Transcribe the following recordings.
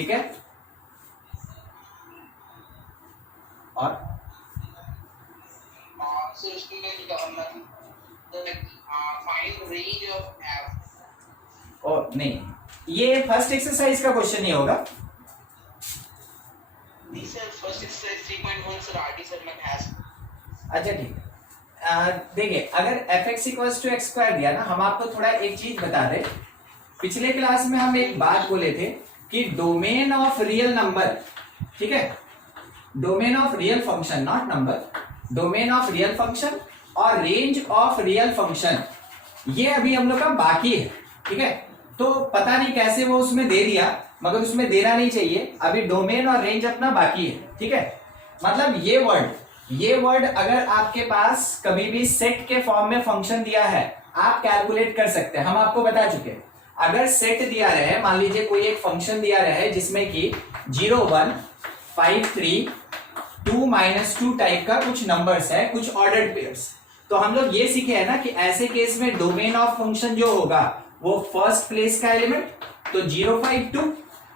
ठीक है। और ओ नहीं, ये फर्स्ट एक्सरसाइज का क्वेश्चन नहीं होगा। अच्छा ठीक है, देखिए अगर F x equals to x square दिया ना, हम आपको थोड़ा एक चीज बता रहे। पिछले क्लास में हम एक बात बोले थे कि डोमेन ऑफ रियल नंबर, ठीक है, domain of real function, not number, domain of real function और रेंज ऑफ रियल फंक्शन, ये अभी हम लोग का बाकी है, ठीक है। तो पता नहीं कैसे वो उसमें दे दिया, मगर उसमें देना नहीं चाहिए, अभी डोमेन और रेंज अपना बाकी है, ठीक है। मतलब ये वर्ड अगर आपके पास कभी भी सेट के फॉर्म में फंक्शन दिया है, आप कैलकुलेट कर सकते हैं, हम आपको बता चुके हैं। अगर सेट दिया रहे, मान लीजिए कोई एक फंक्शन दिया रहे जिसमें कि 0 1 5 3 2 -2 टाइप का कुछ नंबर्स है, कुछ ऑर्डर्ड पेयर्स, तो हम लोग ये सीखे हैं ना कि ऐसे केस में डोमेन ऑफ फंक्शन जो होगा वो फर्स्ट प्लेस का एलिमेंट, तो 0 5 2,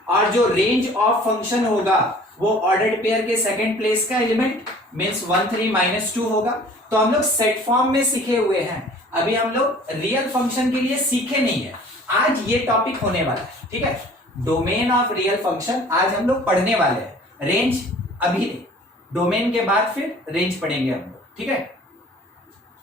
और जो रेंज ऑफ फंक्शन होगा वो ऑर्डर्ड पेयर के सेकंड प्लेस का एलिमेंट मींस 1 3 -2 होगा। तो हम लोग सेट फॉर्म में सीखे हुए हैं, अभी हम लोग रियल फंक्शन के लिए सीखे नहीं है। आज ये टॉपिक होने वाला है, ठीक है, डोमेन ऑफ रियल फंक्शन आज हम लोग पढ़ने वाले हैं, रेंज अभी नहीं, डोमेन के बाद फिर रेंज पढ़ेंगे हम लोग, ठीक है।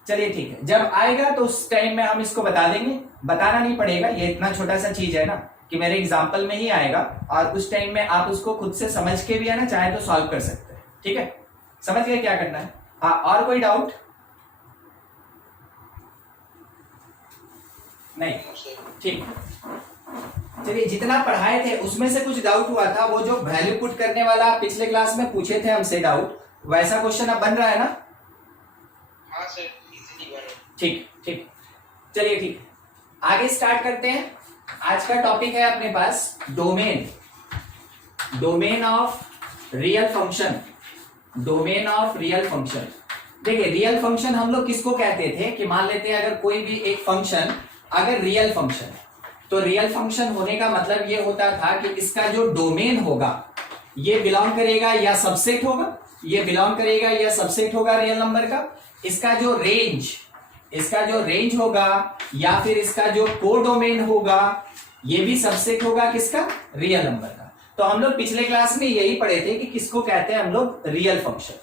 चलिए ठीक है, जब आएगा तो उस टाइम में हम इसको बता देंगे, बताना नहीं पड़ेगा, ये इतना छोटा सा चीज है ना कि मेरे एग्जाम्पल में ही आएगा, और उस टाइम में आप उसको खुद से समझ के भी है ना चाहे तो सॉल्व कर सकते हैं, ठीक है। समझ गए क्या करना है? हाँ, और कोई डाउट? नहीं, ठीक। चलिए, जितना पढ़ाए थे उसमें से कुछ डाउट हुआ था, वो जो वैल्यू पुट करने वाला पिछले क्लास में पूछे थे हमसे डाउट, वैसा क्वेश्चन अब बन रहा है ना? हाँ सर, इजीली बन रहा है। ठीक ठीक, चलिए ठीक, आगे स्टार्ट करते हैं। आज का टॉपिक है अपने पास domain, domain of real function, domain of real function. देखिए, रियल फंक्शन हम लोग किसको कहते थे कि मान लेते हैं अगर कोई भी एक फंक्शन अगर रियल फंक्शन, तो रियल फंक्शन होने का मतलब ये होता था कि इसका जो डोमेन होगा ये बिलोंग करेगा या सबसेट होगा, ये बिलोंग करेगा या सबसेट होगा रियल नंबर का। इसका जो रेंज होगा या फिर इसका जो कोडोमेन होगा ये भी सबसेट होगा किसका? रियल नंबर का। तो हम लोग पिछले क्लास में यही पढ़े थे कि किसको कहते हैं हम लोग? Real function.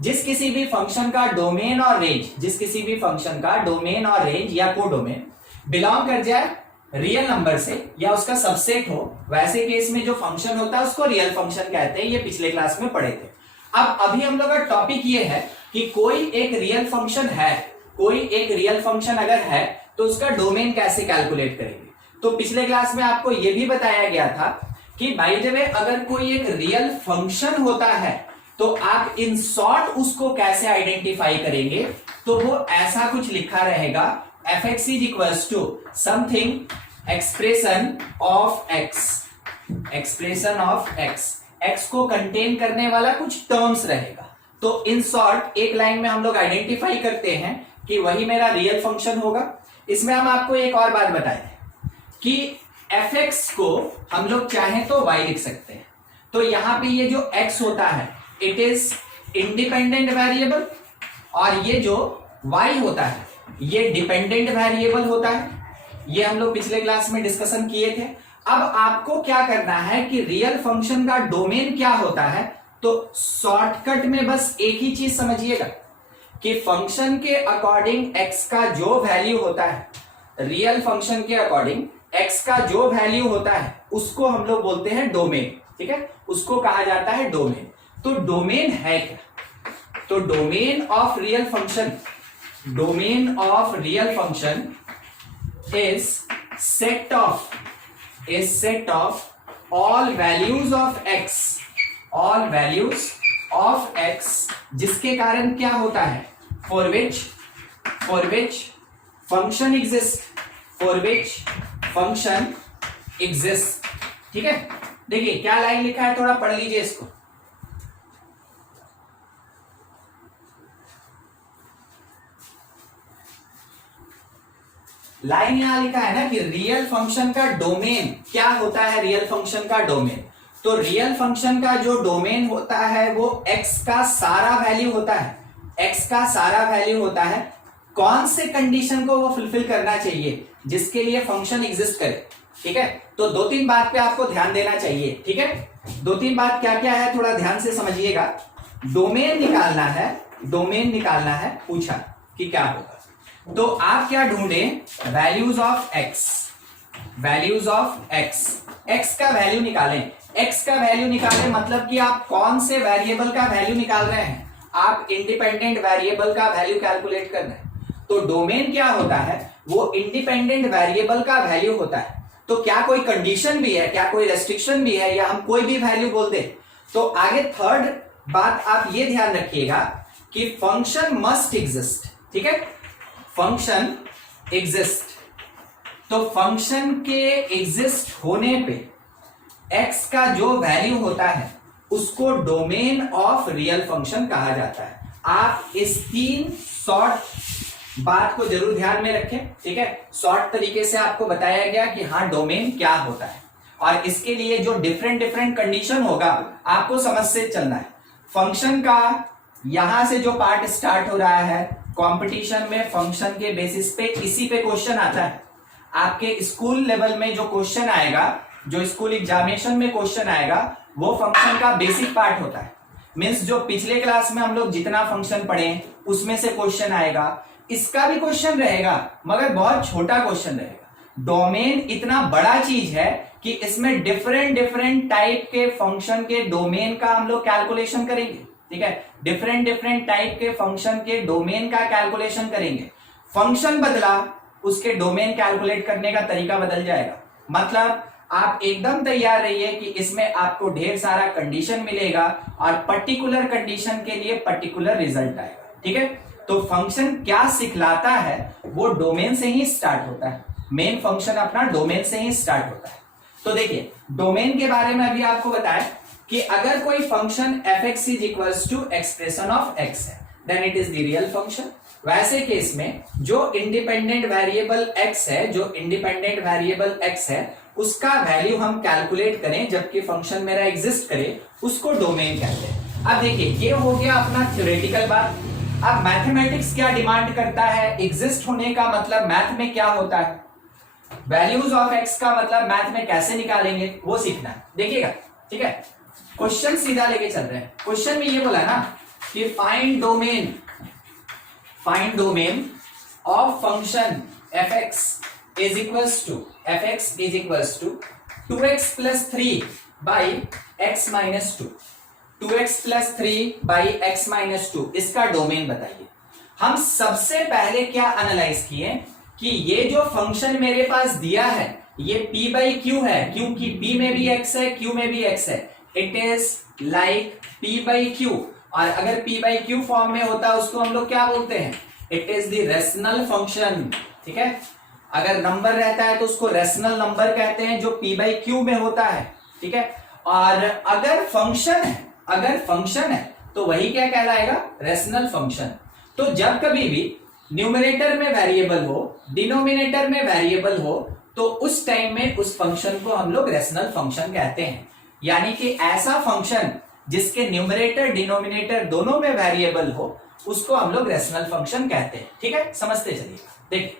जिस किसी भी फंक्शन का डोमेन और रेंज, जिस किसी भी फंक्शन का डोमेन और रेंज या कोडोमेन बिलोंग कर जाए रियल नंबर से या उसका सबसेट हो, वैसे केस में जो फंक्शन होता है उसको रियल फंक्शन कहते हैं। ये पिछले क्लास में पढ़े थे। अब अभी हम लोग का टॉपिक ये है कि कोई एक रियल फंक्शन है, कोई एक रियल फंक्शन अगर है तो उसका डोमेन कैसे कैलकुलेट करेंगे। तो पिछले क्लास में आपको यह भी बताया गया था कि बाय द वे अगर कोई एक रियल फंक्शन होता है तो आप इन शॉर्ट उसको कैसे आइडेंटिफाई करेंगे। तो वो ऐसा कुछ लिखा रहेगा, fx is equals to something expression of x, expression of x, x को कंटेन करने वाला कुछ टर्म्स रहेगा। तो इन शॉर्ट एक लाइन में हम लोग आइडेंटिफाई करते हैं कि वही मेरा रियल फंक्शन होगा। इसमें हम आपको एक और बात बताए कि fx को हम लोग चाहें तो y लिख सकते हैं। तो यहां पे ये जो x होता है इट इज इंडिपेंडेंट वेरिएबल, और ये जो y होता है ये डिपेंडेंट वेरिएबल होता है। ये हम लोग पिछले क्लास में डिस्कशन किए थे। अब आपको क्या करना है कि रियल फंक्शन का डोमेन क्या होता है, तो शॉर्टकट में बस एक ही चीज समझिएगा कि फंक्शन के अकॉर्डिंग x का जो वैल्यू होता है, रियल फंक्शन के अकॉर्डिंग x का जो वैल्यू होता है उसको हम लोग बोलते हैं डोमेन, ठीक है, उसको कहा जाता है डोमेन। तो डोमेन है क्या? तो domain of real function, domain of real function is set of all values of x, all values of x जिसके कारण क्या होता है, for which function exists, ठीक है। देखिए क्या लाइन लिखा है, थोड़ा पढ़ लीजिए इसको। लाइन यहां लिखा है ना कि रियल फंक्शन का डोमेन क्या होता है, रियल फंक्शन का डोमेन। तो रियल फंक्शन का जो डोमेन होता है वो x का सारा वैल्यू होता है, x का सारा वैल्यू होता है। कौन से कंडीशन को वो फुलफिल करना चाहिए जिसके लिए फंक्शन एग्जिस्ट करे, ठीक है। तो दो तीन बात पे आपको ध्यान देना चाहिए, ठीक है। दो तीन बात क्या क्या है थोड़ा ध्यान से समझिएगा। डोमेन निकालना है, डोमेन निकालना है, पूछा कि क्या होगा। तो आप क्या ढूंढे, values of x, values of x, x का वैल्यू निकालें। x का वैल्यू निकालें मतलब कि आप कौन से वेरिएबल का वैल्यू निकाल रहे हैं, आप इंडिपेंडेंट वेरिएबल का वैल्यू कैलकुलेट कर रहे हैं। तो डोमेन क्या होता है, वो इंडिपेंडेंट वेरिएबल का वैल्यू होता है। तो क्या कोई कंडीशन भी है, क्या कोई रेस्ट्रिक्शन भी है, या हम कोई भी वैल्यू बोल दे। तो आगे थर्ड बात आप ये ध्यान रखिएगा कि फंक्शन मस्ट एग्जिस्ट, ठीक है, फंक्शन एग्जिस्ट। तो फंक्शन के एग्जिस्ट होने पे x का जो वैल्यू होता है उसको डोमेन ऑफ रियल फंक्शन कहा जाता है। आप इस तीन शॉर्ट बात को जरूर ध्यान में रखें, ठीक है। शॉर्ट तरीके से आपको बताया गया कि हाँ डोमेन क्या होता है, और इसके लिए जो डिफरेंट डिफरेंट कंडीशन होगा आपको समझ से चलना है। फंक्शन का यहां से जो पार्ट स्टार्ट हो रहा है, कंपटीशन में फंक्शन के बेसिस पे इसी पे क्वेश्चन आता है। आपके स्कूल लेवल में जो क्वेश्चन आएगा, जो स्कूल एग्जामिनेशन में क्वेश्चन आएगा, वो फंक्शन का बेसिक पार्ट होता है। मींस जो पिछले क्लास में हम लोग जितना फंक्शन पढ़े उसमें से क्वेश्चन आएगा, इसका भी क्वेश्चन रहेगा मगर बहुत छोटा क्वेश्चन रहेगा। डोमेन इतना बड़ा चीज है कि इसमें डिफरेंट डिफरेंट टाइप के फंक्शन के डोमेन का हम लोग कैलकुलेशन करेंगे, ठीक है। डिफरेंट डिफरेंट टाइप के फंक्शन के डोमेन का कैलकुलेशन करेंगे। फंक्शन बदला, उसके डोमेन कैलकुलेट करने का तरीका बदल जाएगा। मतलब आप एकदम तैयार रहिए कि इसमें आपको ढेर सारा कंडीशन मिलेगा और पर्टिकुलर कंडीशन के लिए पर्टिकुलर रिजल्ट आएगा, ठीक है। तो फंक्शन क्या सिखलाता है वो डोमेन से ही स्टार्ट होता है। मेन फंक्शन अपना डोमेन से ही स्टार्ट होता है। तो देखिए डोमेन के बारे में अभी आपको बताया कि अगर कोई function fx is equals to expression of x है, then it is the real function. वैसे केस में जो इंडिपेंडेंट वेरिएबल x है, जो इंडिपेंडेंट वेरिएबल x है उसका वैल्यू हम कैलकुलेट करें जबकि फंक्शन मेरा एग्जिस्ट करे, उसको डोमेन कहते हैं। अब देखिए ये हो गया अपना थ्योरेटिकल बात। अब मैथमेटिक्स क्या डिमांड करता है, एग्जिस्ट होने का मतलब मैथ में क्या होता है, वैल्यूज ऑफ x का मतलब मैथ में कैसे निकालेंगे वो सीखना है। देखिएगा, ठीक है। क्वेश्चन सीधा लेके चल रहे हैं। क्वेश्चन में ये बोला ना कि find domain of function fx is equals to 2x plus 3 by x minus 2, 2x plus 3 by x minus 2, इसका डोमेन बताइए। हम सबसे पहले क्या एनालाइज किए कि ये जो फंक्शन मेरे पास दिया है ये p by q है, क्योंकि p में भी x है, q में भी x है। It is like p by q, और अगर p by q फॉर्म में होता है उसको हम लोग क्या बोलते हैं, it is the rational function, ठीक है। अगर नंबर रहता है तो उसको रेशनल नंबर कहते हैं जो p by q में होता है, ठीक है। और अगर फंक्शन है तो वही क्या कहलाएगा, रेशनल फंक्शन। तो जब कभी भी न्यूमरेटर में वेरिएबल हो, डिनोमिनेटर में वेरिएबल हो, तो उस टाइम में उस फंक्शन को हम लोग रेशनल फंक्शन कहते हैं। यानी कि ऐसा फंक्शन जिसके न्यूमरेटर डिनोमिनेटर दोनों में वेरिएबल हो उसको हम लोग रेशनल फंक्शन कहते हैं, ठीक है। समझते चलिएगा। देखिए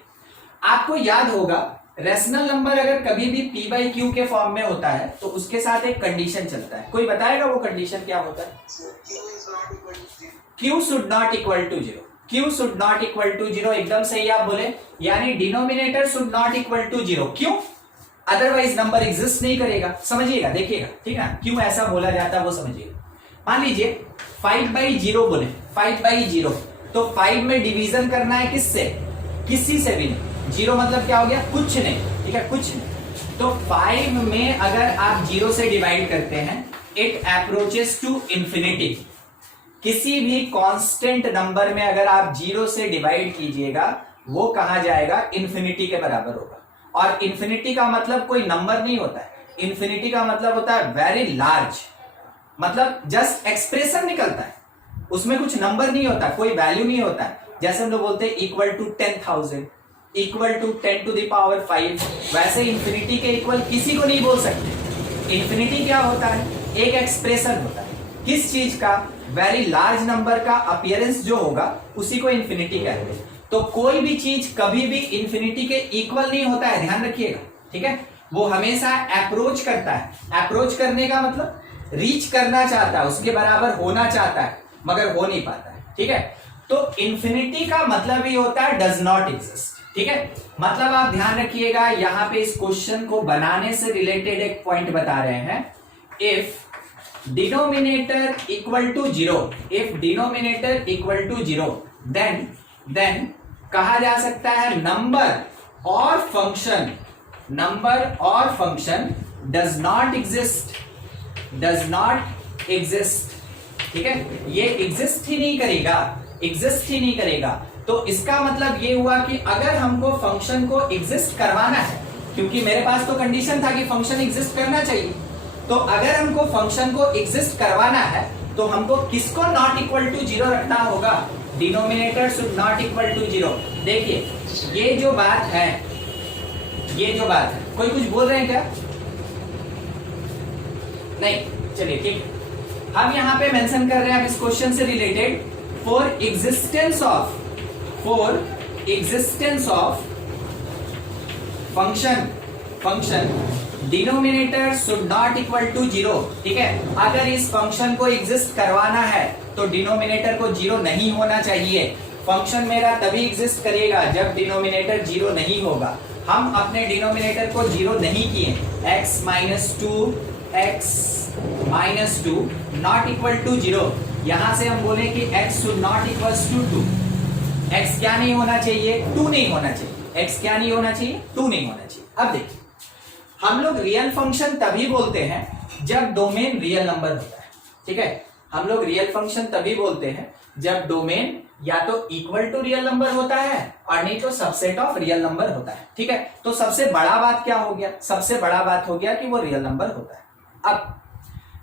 आपको याद होगा रेशनल नंबर अगर कभी भी p by q के फॉर्म में होता है तो उसके साथ एक कंडीशन चलता है। कोई बताएगा वो कंडीशन क्या होता है, q should not equal to 0, q should not equal to 0, एकदम सही आप बोले। यानी denominator should not equal to 0, क्यों, अदरवाइज नंबर एग्जिस्ट नहीं करेगा। समझिएगा, देखिएगा, ठीक है। क्यों ऐसा बोला जाता है वो समझिएगा। मान लीजिए 5 by 0 बोले, 5 by 0, तो 5 में डिवीजन करना है किससे, किसी से भी नहीं। 0 मतलब क्या हो गया, कुछ नहीं, ठीक है, कुछ नहीं। तो 5 में अगर आप 0 से डिवाइड करते हैं, इट अप्रोचेस टू इंफिनिटी। किसी भी कांस्टेंट नंबर में अगर आप 0 से डिवाइड कीजिएगा वो कहा जाएगा इंफिनिटी के बराबर होगा। और इंफिनिटी का मतलब कोई नंबर नहीं होता है, इंफिनिटी का मतलब होता है वेरी लार्ज, मतलब जस्ट एक्सप्रेशन निकलता है, उसमें कुछ नंबर नहीं होता, कोई वैल्यू नहीं होता है। जैसे हम लोग बोलते हैं equal to 10,000, equal to 10 to the power 5, वैसे इंफिनिटी के इक्वल किसी को नहीं बोल सकते। इन्फिनिटी क्या होता है? एक एक्सप्रेशन होता है किस चीज का? वेरी लार्ज नंबर का अपीयरेंस जो होगा उसी को इन्फिनिटी कहते हैं। तो कोई भी चीज कभी भी इन्फिनिटी के इक्वल नहीं होता है, ध्यान रखिएगा, ठीक है। वो हमेशा अप्रोच करता है। अप्रोच करने का मतलब रीच करना चाहता है, उसके बराबर होना चाहता है, मगर हो नहीं पाता है, ठीक है। तो इन्फिनिटी का मतलब ही होता है डज नॉट एग्जिस्ट, ठीक है। मतलब आप ध्यान रखिएगा, यहां पे इस क्वेश्चन को बनाने से रिलेटेड एक पॉइंट बता रहे हैं। If denominator equal to zero, if denominator equal to zero, then कहा जा सकता है नंबर और फंक्शन, नंबर और function does not exist, does not exist, ठीक है। ये एग्जिस्ट ही नहीं करेगा, एग्जिस्ट ही नहीं करेगा। तो इसका मतलब ये हुआ कि अगर हमको फंक्शन को एग्जिस्ट करवाना है, क्योंकि मेरे पास तो कंडीशन था कि फंक्शन एग्जिस्ट करना चाहिए, तो अगर हमको फंक्शन को एग्जिस्ट करवाना है तो हमको किसको नॉट इक्वल टू जीरो रखना होगा? Denominator should not equal to zero. देखिए ये जो बात है, ये जो बात है, कोई कुछ बोल रहे हैं क्या? नहीं, चलिए ठीक। हम यहां पे मेंशन कर रहे हैं अब इस क्वेश्चन से related, for existence of function denominator should not equal to zero, ठीक है। अगर इस फंक्शन को एग्जिस्ट करवाना है तो डिनोमिनेटर को जीरो नहीं होना चाहिए। फंक्शन मेरा तभी एग्जिस्ट करेगा जब डिनोमिनेटर जीरो नहीं होगा। हम अपने डिनोमिनेटर को जीरो नहीं किए, x minus two not equal to zero. यहां से हम बोले कि x should not equal to two. x क्या नहीं होना चाहिए? टू नहीं होना चाहिए। x क्या नहीं होना चाहिए? टू नहीं होना चाहिए। अब देखिए, हम लोग रियल फंक्शन तभी बोलते हैं जब डोमेन रियल नंबर होता है, ठीक है। हम लोग रियल फंक्शन तभी बोलते हैं जब डोमेन या तो इक्वल टू रियल नंबर होता है और नहीं तो सबसेट ऑफ रियल नंबर होता है, ठीक है। तो सबसे बड़ा बात क्या हो गया? सबसे बड़ा बात हो गया कि वो रियल नंबर होता है। अब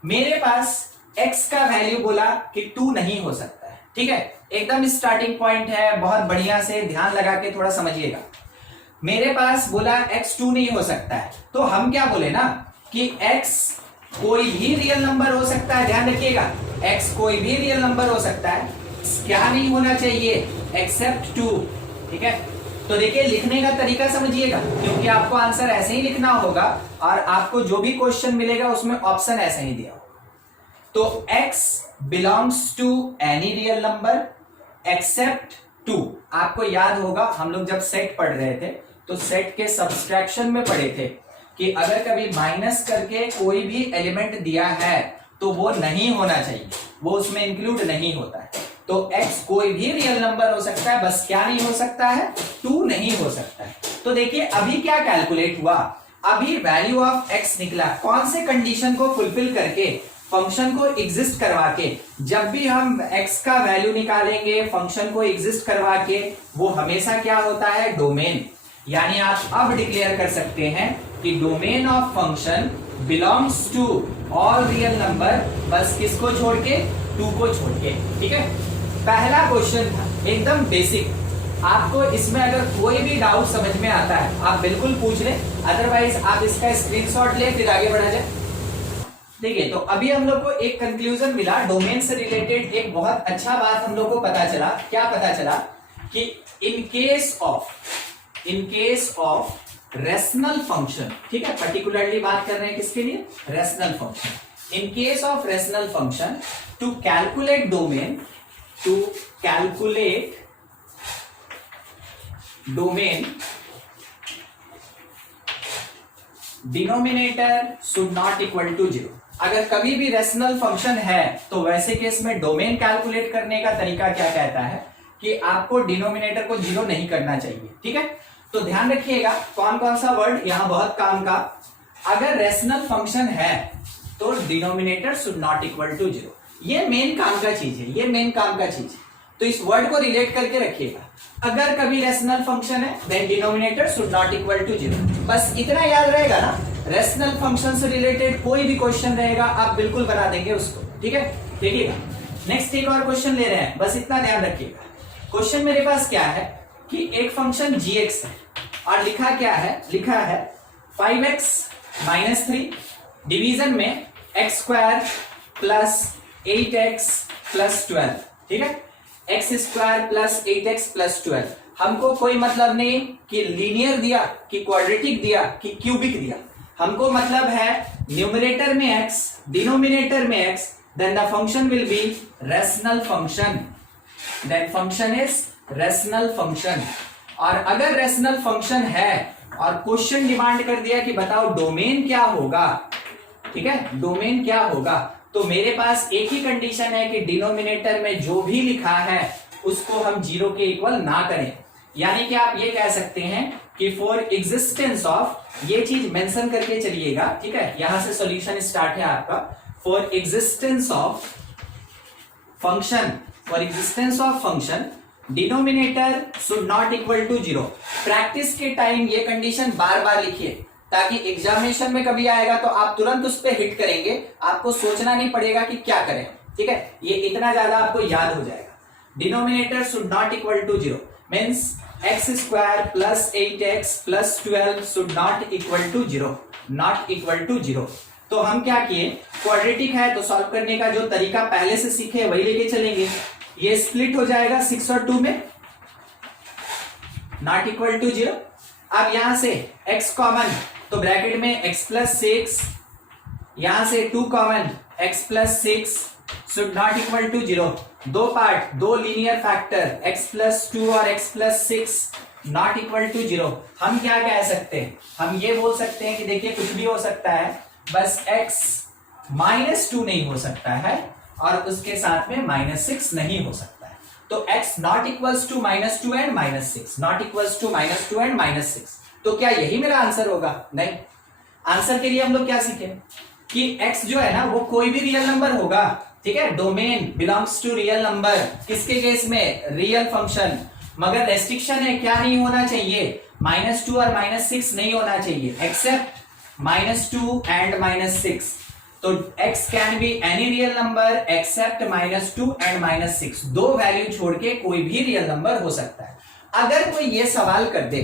मेरे पास x का वैल्यू बोला कि 2 नहीं हो सकता है, ठीक है। एकदम स्टार्टिंग पॉइंट है, बहुत बढ़िया से ध्यान लगा के थोड़ा समझिएगा। मेरे पास बोला x 2 नहीं हो सकता है, तो हम क्या बोले ना कि x कोई भी रियल नंबर हो सकता है। ध्यान रखिएगा, x कोई भी रियल नंबर हो सकता है, क्या नहीं होना चाहिए? एक्सेप्ट 2, ठीक है। तो देखिए लिखने का तरीका समझिएगा, क्योंकि आपको आंसर ऐसे ही लिखना होगा और आपको जो भी क्वेश्चन मिलेगा उसमें ऑप्शन ऐसे ही दिया होगा। तो x belongs to any real number except 2। आपको याद होगा हम लोग जब सेट पढ़ रहे थे तो सेट के सब्सट्रैक्शन में पढ़े थे कि अगर कभी माइनस करके कोई भी एलिमेंट दिया है तो वो नहीं होना चाहिए, वो उसमें इंक्लूड नहीं होता है। तो x कोई भी रियल नंबर हो सकता है, बस क्या नहीं हो सकता है? 2 नहीं हो सकता है। तो देखिए अभी क्या कैलकुलेट हुआ, अभी वैल्यू ऑफ x निकला। कौन से कंडीशन को फुलफिल करके? फंक्शन को एग्जिस्ट करवा के। जब भी हम x का वैल्यू निकालेंगे फंक्शन को एग्जिस्ट करवा के, वो हमेशा क्या होता है? डोमेन। यानी आप अब डिक्लेयर कर सकते हैं कि domain of function belongs to all real number, बस किसको छोड़ के? 2 को छोड़ के, ठीक है। पहला क्वेश्चन था एकदम बेसिक। आपको इसमें अगर कोई भी डाउट समझ में आता है आप बिल्कुल पूछ लें, अदरवाइज आप इसका स्क्रीनशॉट ले फिर आगे बढ़ा जाए। देखिए तो अभी हम लोग को एक कंक्लूजन मिला, डोमेन से रिलेटेड एक बहुत अच्छा बात हम लोग को पता चला। क्या पता चला? कि in case of rational function, ठीक है, पर्टिकुलरली बात कर रहे हैं किसके लिए? Rational function. In case of rational function, to calculate domain, denominator should not equal to zero. अगर कभी भी रेशनल फंक्शन है तो वैसे केस में डोमेन कैलकुलेट करने का तरीका क्या कहता है कि आपको डिनोमिनेटर को जीरो नहीं करना चाहिए, ठीक है। तो ध्यान रखिएगा कौन कौन सा वर्ड यहां बहुत काम का। अगर रेशनल फंक्शन है तो denominator should not equal to zero, ये मेन काम का चीज है, ये मेन काम का चीज है। तो इस वर्ड को रिलेट करके रखिएगा। अगर कभी रेशनल फंक्शन है then denominator should not equal to zero, बस इतना याद रहेगा ना। रेशनल फंक्शन से रिलेटेड कोई भी क्वेश्चन रहेगा आप बिल्कुल बना देंगे उसको, ठीक है। देखिएगा नेक्स्ट एक और क्वेश्चन ले रहे हैं, बस इतना ध्यान रखिएगा। क्वेश्चन मेरे पास क्या है कि एक फंक्शन gx है और लिखा क्या है? लिखा है 5x - 3 डिवीजन में x square plus 8x plus 12, ठीक है, x square plus 8x plus 12। हमको कोई मतलब नहीं कि लीनियर दिया कि क्वाड्रेटिक दिया कि क्यूबिक दिया, हमको मतलब है न्यूमरेटर में x, डिनोमिनेटर में x, then the function will be rational function, then function is rational function. और अगर रैशनल फंक्शन है और क्वेश्चन डिमांड कर दिया कि बताओ डोमेन क्या होगा, ठीक है, डोमेन क्या होगा, तो मेरे पास एक ही कंडीशन है कि डिनोमिनेटर में जो भी लिखा है उसको हम जीरो के इक्वल ना करें। यानी कि आप ये कह सकते हैं कि फॉर एग्जिस्टेंस ऑफ, ये चीज मेंशन करके चलिएगा, ठीक है, यहां से सॉल्यूशन स्टार्ट है आपका। For existence of function, for existence of function denominator should not equal to zero. Practice के टाइम ये कंडीशन बार बार लिखिए ताकि एग्जामिनेशन में कभी आएगा तो आप तुरंत उस पर हिट करेंगे, आपको सोचना नहीं पड़ेगा कि क्या करें, ठीक है, ये इतना ज्यादा आपको याद हो जाएगा। Denominator should not equal to zero means x square plus 8x plus 12 should not equal to zero, not equal to zero. तो हम क्या किए, क्वाड्रेटिक है तो सॉल्व करने का जो तरीका पहले से सीखे वही लेके चलेंगे। ये स्प्लिट हो जाएगा 6 और 2 में, नॉट इक्वल टू जीरो। अब यहां से x कॉमन तो ब्रैकेट में x प्लस 6, यहां से 2 common x plus 6 should not equal to zero. दो पार्ट, दो लीनियर फैक्टर x प्लस 2 और x plus 6 not equal to zero. हम क्या कह सकते हैं, हम ये बोल सकते हैं कि देखिए कुछ भी हो सकता है, बस x माइनस 2 नहीं हो सकता है और उसके साथ में माइनस 6 नहीं हो सकता है। तो x not equals to minus 2 and minus 6, not equals to minus 2 and minus 6। तो क्या यही मेरा आंसर होगा? नहीं। आंसर के लिए हम लोग क्या सीखे कि x जो है ना वो कोई भी रियल नंबर होगा, ठीक है, domain belongs to real number, किसके केस में, रियल फंक्शन, मगर रेस्ट्रिक्शन है क्या नहीं होना चाहिए, माइनस 2 और माइनस 6 नहीं होना चाहिए, एक्सेप्ट माइनस 2 एंड माइनस 6। तो x can be any real number accept minus 2 and minus 6, दो वैल्यू छोड़ के कोई भी रियल नंबर हो सकता है। अगर कोई ये सवाल कर दे,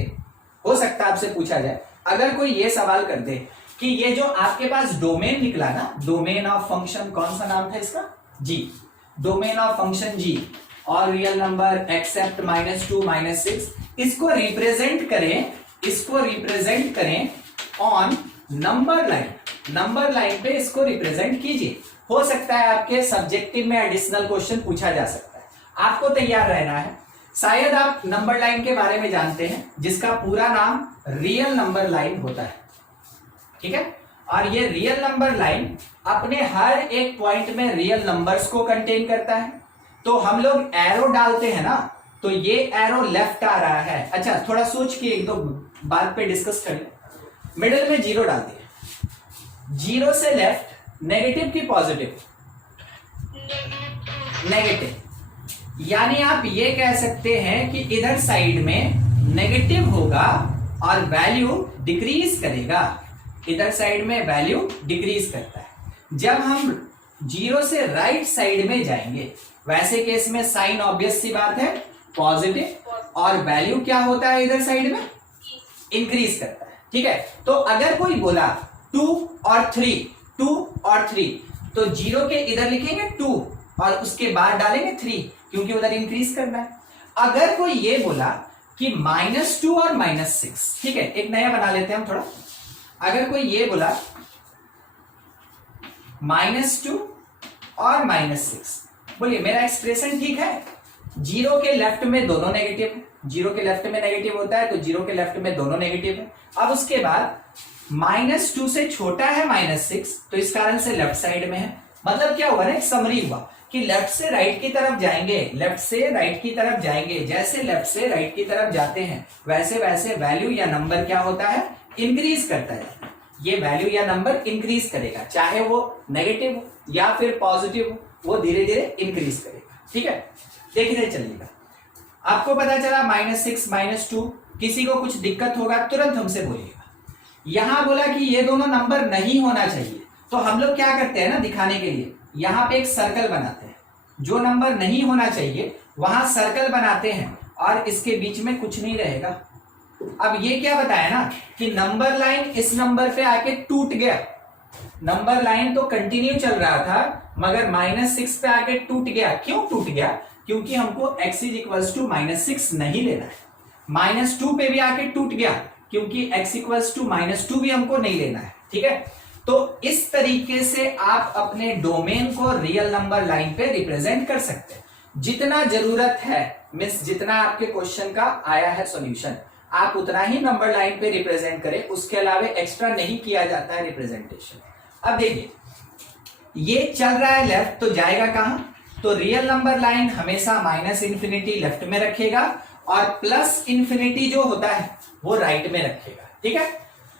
हो सकता है आपसे पूछा जाए, अगर कोई ये सवाल कर दे कि ये जो आपके पास डोमेन निकला ना, डोमेन ऑफ फंक्शन, कौन सा नाम था इसका, जी, डोमेन ऑफ फंक्शन जी, और real number accept minus 2 minus 6, इसको रिप्रेजेंट करें, इसको रिप्रेजेंट करें on number line, number line पे इसको रिप्रेजेंट कीजिए। हो सकता है आपके सब्जेक्टिव में एडिशनल क्वेश्चन पूछा जा सकता है, आपको तैयार रहना है। शायद आप नंबर लाइन के बारे में जानते हैं जिसका पूरा नाम रियल नंबर लाइन होता है, ठीक है, और ये रियल नंबर लाइन अपने हर एक पॉइंट में रियल नंबर्स को कंटेन करता है। तो हम लोग एरो डालते हैं ना, तो ये एरो लेफ्ट आ रहा है, अच्छा थोड़ा सोच के एक दो बात पे डिस्कस करें। मिडिल में जीरो डाल दिए, जीरो से लेफ्ट नेगेटिव की पॉजिटिव, नेगेटिव, यानी आप ये कह सकते हैं कि इधर साइड में नेगेटिव होगा और वैल्यू डिक्रीज करेगा, इधर साइड में वैल्यू डिक्रीज करता है। जब हम जीरो से राइट साइड में जाएंगे वैसे केस में साइन ऑब्वियस सी बात है पॉजिटिव, और वैल्यू क्या होता है इधर साइड में, इंक्रीज करता है, ठीक है। तो अगर कोई बोला 2 और 3, 2 और 3, तो जीरो के इधर लिखेंगे 2 और उसके बाद डालेंगे 3 क्योंकि उधर इंक्रीज करना है। अगर कोई ये बोला कि -2 और -6, ठीक है, एक नया बना लेते हैं हम थोड़ा। अगर कोई ये बोला -2 और -6, बोलिए मेरा एक्सप्रेशन ठीक है, जीरो के लेफ्ट में दोनों नेगेटिव, जीरो के लेफ्ट में नेगेटिव होता है तो जीरो के लेफ्ट में दोनों नेगेटिव है। अब उसके बाद -2 से छोटा है -6, तो इस कारण से लेफ्ट साइड में है। मतलब क्या हुआ ना, एक समरी हुआ कि लेफ्ट से राइट की तरफ जाएंगे, लेफ्ट से राइट की तरफ जाएंगे, जैसे लेफ्ट से राइट की तरफ जाते हैं वैसे वैसे वैल्यू या नंबर क्या होता है, इंक्रीज करता है। ये वैल्यू या नंबर इंक्रीज करेगा, चाहे वो नेगेटिव हो या फिर पॉजिटिव हो, वो धीरे धीरे इंक्रीज करेगा, ठीक है। देखते चलिएगा, आपको पता चला -6 -2, किसी को कुछ दिक्कत होगा तुरंत हमसे बोलिएगा। यहां बोला कि ये दोनों नंबर नहीं होना चाहिए, तो हम लोग क्या करते हैं ना, दिखाने के लिए यहां पे एक सर्कल बनाते हैं, जो नंबर नहीं होना चाहिए वहां सर्कल बनाते हैं और इसके बीच में कुछ नहीं रहेगा। अब ये क्या बताया ना कि नंबर लाइन इस नंबर पे आके टूट गया, नंबर लाइन तो कंटिन्यू चल रहा था, मगर -6 पे आके टूट गया। क्यों टूट गया? क्योंकि हमको x इज इक्वल्स टू -6 नहीं लेना है। -2 पे भी आके टूट गया, क्योंकि x इक्वल्स टू -2 भी हमको नहीं लेना है। ठीक है, तो इस तरीके से आप अपने डोमेन को रियल नंबर लाइन पे रिप्रेजेंट कर सकते हैं। जितना जरूरत है, मींस जितना आपके क्वेश्चन का आया है सॉल्यूशन, आप उतना ही नंबर लाइन पे रिप्रेजेंट करें, उसके अलावा एक्स्ट्रा नहीं किया जाता है रिप्रेजेंटेशन। अब देखिए, ये चल रहा है लेफ्ट, तो जाएगा कहां? तो रियल नंबर लाइन हमेशा -∞ लेफ्ट में रखेगा और +∞ जो होता है वो राइट में रखेगा। ठीक है,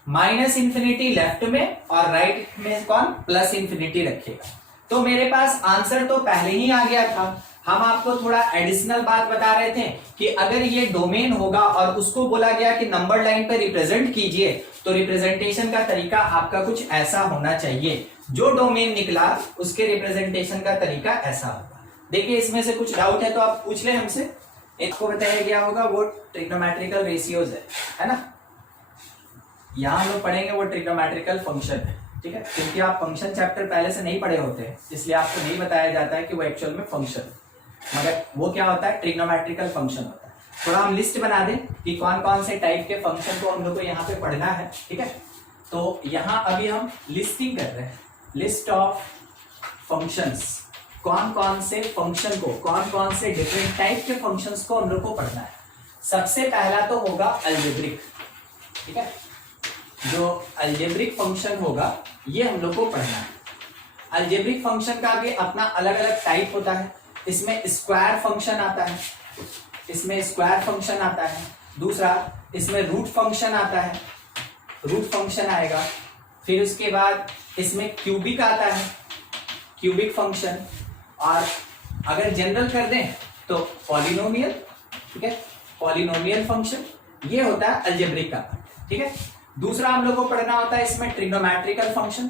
-∞ लेफ्ट में और राइट में कौन? +∞ रखेगा। तो मेरे पास आंसर तो पहले ही आ गया था। हम आपको थोड़ा एडिशनल बात बता रहे थे कि अगर ये डोमेन होगा और उसको बोला गया कि नंबर लाइन पे रिप्रेजेंट कीजिए, तो रिप्रेजेंटेशन का तरीका आपका कुछ ऐसा होना चाहिए। जो डोमेन निकला उसके रिप्रेजेंटेशन का तरीका ऐसा होगा। देखिए, इसमें से कुछ डाउट है तो आप पूछ ले हमसे। इसको बताया गया होगा वो ट्रिग्नोमेट्रिकल रेशियोज है ना। यहां हम लोग पढ़ेंगे वो ट्रिग्नोमेट्रिकल फंक्शन है। ठीक है, क्योंकि आप फंक्शन चैप्टर पहले से नहीं पढ़े होते हैं, इसलिए आपको नहीं बताया जाता है कि वो एक्चुअल में फंक्शन, मगर वो क्या होता है? ट्रिग्नोमेट्रिकल फंक्शन होता है। थोड़ा हम लिस्ट बना दें कि कौन कौन से टाइप के फंक्शन को हम लोग को यहाँ पे पढ़ना है। ठीक है, तो यहाँ अभी हम लिस्टिंग कर रहे हैं, लिस्ट ऑफ फंक्शंस। कौन कौन से फंक्शन को, कौन कौन से डिफरेंट टाइप के फंक्शंस को हम लोग को पढ़ना है। सबसे पहला तो होगा अलजेब्रिक। ठीक है, जो अलजेब्रिक फंक्शन होगा ये हम लोग को पढ़ना है। अलजेब्रिक फंक्शन का भी अपना अलग अलग टाइप होता है। इसमें स्क्वायर फंक्शन आता है, इसमें स्क्वायर फंक्शन आता है। दूसरा, इसमें रूट फंक्शन आता है, रूट फंक्शन आएगा। फिर उसके बाद इसमें क्यूबिक आता है, क्यूबिक फंक्शन। और अगर जनरल कर दें तो पॉलिनोमियल। ठीक है, पॉलिनोमियल फंक्शन ये होता है अलजेब्रिक का पार्ट। ठीक है, दूसरा हम लोग को पढ़ना होता है इसमें ट्रिग्नोमेट्रिकल फंक्शन।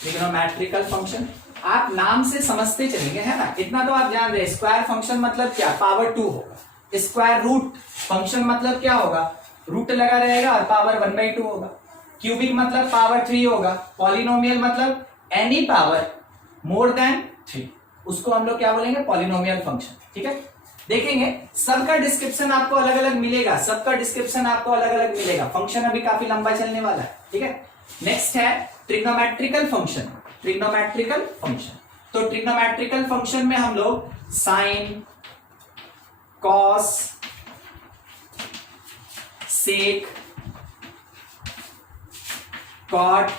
ट्रिग्नोमेट्रिकल फंक्शन आप नाम से समझते चलेंगे, है ना। इतना तो आप जान रहे हैं। स्क्वायर फंक्शन मतलब क्या? पावर 2 होगा। स्क्वायर रूट फंक्शन मतलब क्या होगा? रूट लगा रहेगा और पावर 1/2 होगा। क्यूबिक मतलब पावर 3 होगा। पॉलिनोमियल मतलब एनी पावर मोर देन 3, उसको हम लोग क्या बोलेंगे? Polynomial function. ठीक है, देखेंगे सबका डिस्क्रिप्शन आपको अलग अलग मिलेगा, सबका डिस्क्रिप्शन आपको अलग अलग मिलेगा। फंक्शन अभी काफी लंबा चलने वाला है। ठीक है, नेक्स्ट है ट्रिग्नोमेट्रिकल फंक्शन। ट्रिग्नोमेट्रिकल फंक्शन, तो ट्रिग्नोमेट्रिकल फंक्शन में हम लोग साइन, कॉस, सेक, कॉट,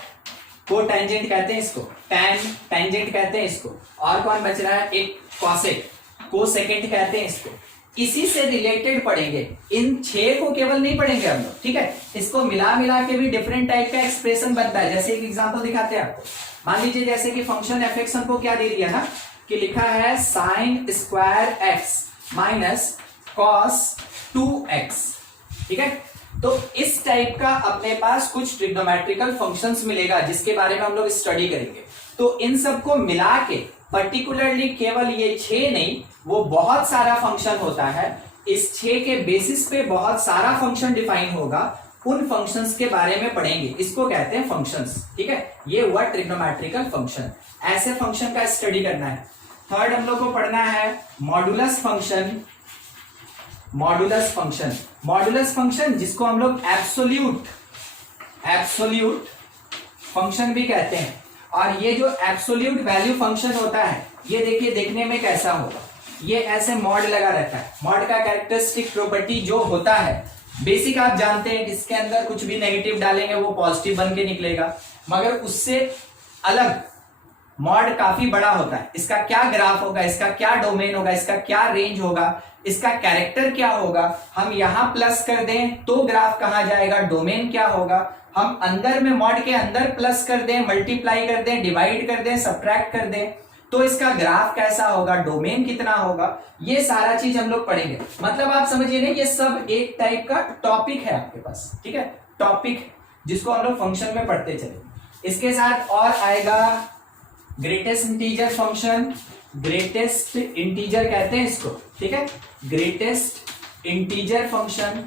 को टेंजेंट कहते हैं इसको, टैन टेंजेंट कहते हैं इसको, और कौन बच रहा है? एक कॉसेक, को सेकेंड कहते हैं इसको। इसी से रिलेटेड पढ़ेंगे। इन 6 को केवल नहीं पढ़ेंगे हम लोग। ठीक है, इसको मिला मिला के भी डिफरेंट टाइप का एक्सप्रेशन बनता है। जैसे एक एग्जांपल दिखाते हैं आपको। मान लीजिए जैसे कि फंक्शन एफ एक्स हमको क्या दे दिया ना, कि लिखा है sine square x minus cos 2x। ठीक है, तो इस टाइप का अपने पास कुछ ट्रिग्नोमेट्रिकल फंक्शंस मिलेगा, जिसके बारे में हम लोग स्टडी करेंगे। तो इन सबको मिला के पर्टिकुलरली केवल ये 6 नहीं, वो बहुत सारा फंक्शन होता है। इस 6 के बेसिस पे बहुत सारा फंक्शन डिफाइन होगा। उन फंक्शंस के बारे में पढ़ेंगे, इसको कहते हैं फंक्शंस। ठीक है, ये हुआ ट्रिग्नोमेट्रिकल फंक्शन। ऐसे फंक्शन का स्टडी करना है। थर्ड हम लोग को पढ़ना है modulus function. Modulus function, modulus function जिसको हम लोग एब्सोल्यूट फंक्शन भी कहते हैं। और ये जो एब्सोल्यूट वैल्यू फंक्शन होता है, ये देखिए देखने में कैसा होगा। ये ऐसे मॉड लगा रहता है। मॉड का कैरेक्टरिस्टिक प्रॉपर्टी जो होता है, बेसिक आप जानते हैं, इसके अंदर कुछ भी नेगेटिव डालेंगे वो पॉजिटिव बन के निकलेगा। मगर उससे अलग मॉड काफी बड़ा होता है। इसका क्या ग्राफ होगा, इसका क्या डोमेन होगा, इसका क्या रेंज होगा, इसका कैरेक्टर क्या होगा। हम यहां प्लस कर दें तो ग्राफ कहां जाएगा, डोमेन क्या होगा। हम अंदर में मॉड के अंदर प्लस कर दें, मल्टीप्लाई कर दें, डिवाइड कर दें, सब्ट्रैक्ट कर दें, तो इसका ग्राफ कैसा होगा, डोमेन कितना होगा, ये सारा चीज हम लोग पढ़ेंगे। मतलब आप समझिए ना, ये सब एक टाइप का टॉपिक है आपके पास। ठीक है, टॉपिक जिसको हम लोग फंक्शन में पढ़ते चले। इसके साथ और आएगा greatest integer function. Greatest integer कहते हैं इसको। ठीक है, ग्रेटेस्ट इंटीजर फंक्शन।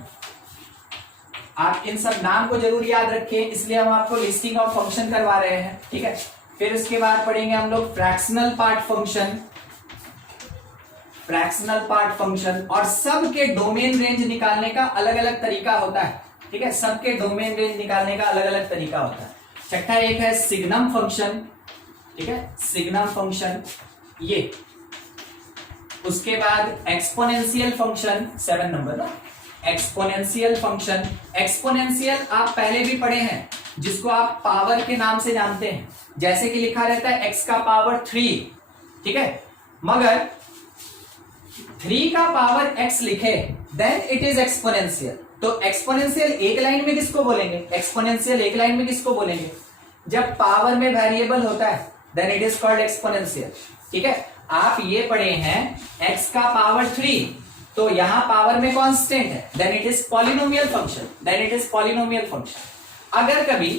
आप इन सब नाम को जरूर याद रखें, इसलिए हम आपको लिस्टिंग ऑफ फंक्शन करवा रहे हैं, ठीक है। फिर उसके बाद पढ़ेंगे हम लोग fractional part function, fractional part function, और सबके डोमेन रेंज निकालने का अलग अलग तरीका होता है, ठीक है। सबके डोमेन रेंज निकालने का अलग अलग तरीका होता है। छठा एक है सिग्नम फंक्शन, ठीक है, सिग्नम फंक्शन ये। उसके बाद एक्सपोनेंशियल फंक्शन, 7 नंबर ना, एक्सपोनेंशियल फंक्शन। एक्सपोनेंशियल आप पहले भी पढ़े हैं, जिसको आप पावर के नाम से जानते हैं, जैसे कि लिखा रहता है x का पावर 3, ठीक है। मगर 3 का पावर x लिखे देन इट इज एक्सपोनेंशियल। तो एक्सपोनेंशियल एक लाइन में किसको बोलेंगे? एक्सपोनेंशियल एक लाइन में किसको बोलेंगे? जब पावर में वेरिएबल होता है then it is called exponential, ठीक है। आप ये पढ़े हैं x का पावर 3, तो यहां पावर में कांस्टेंट है, then it is polynomial function, then it is polynomial function. अगर कभी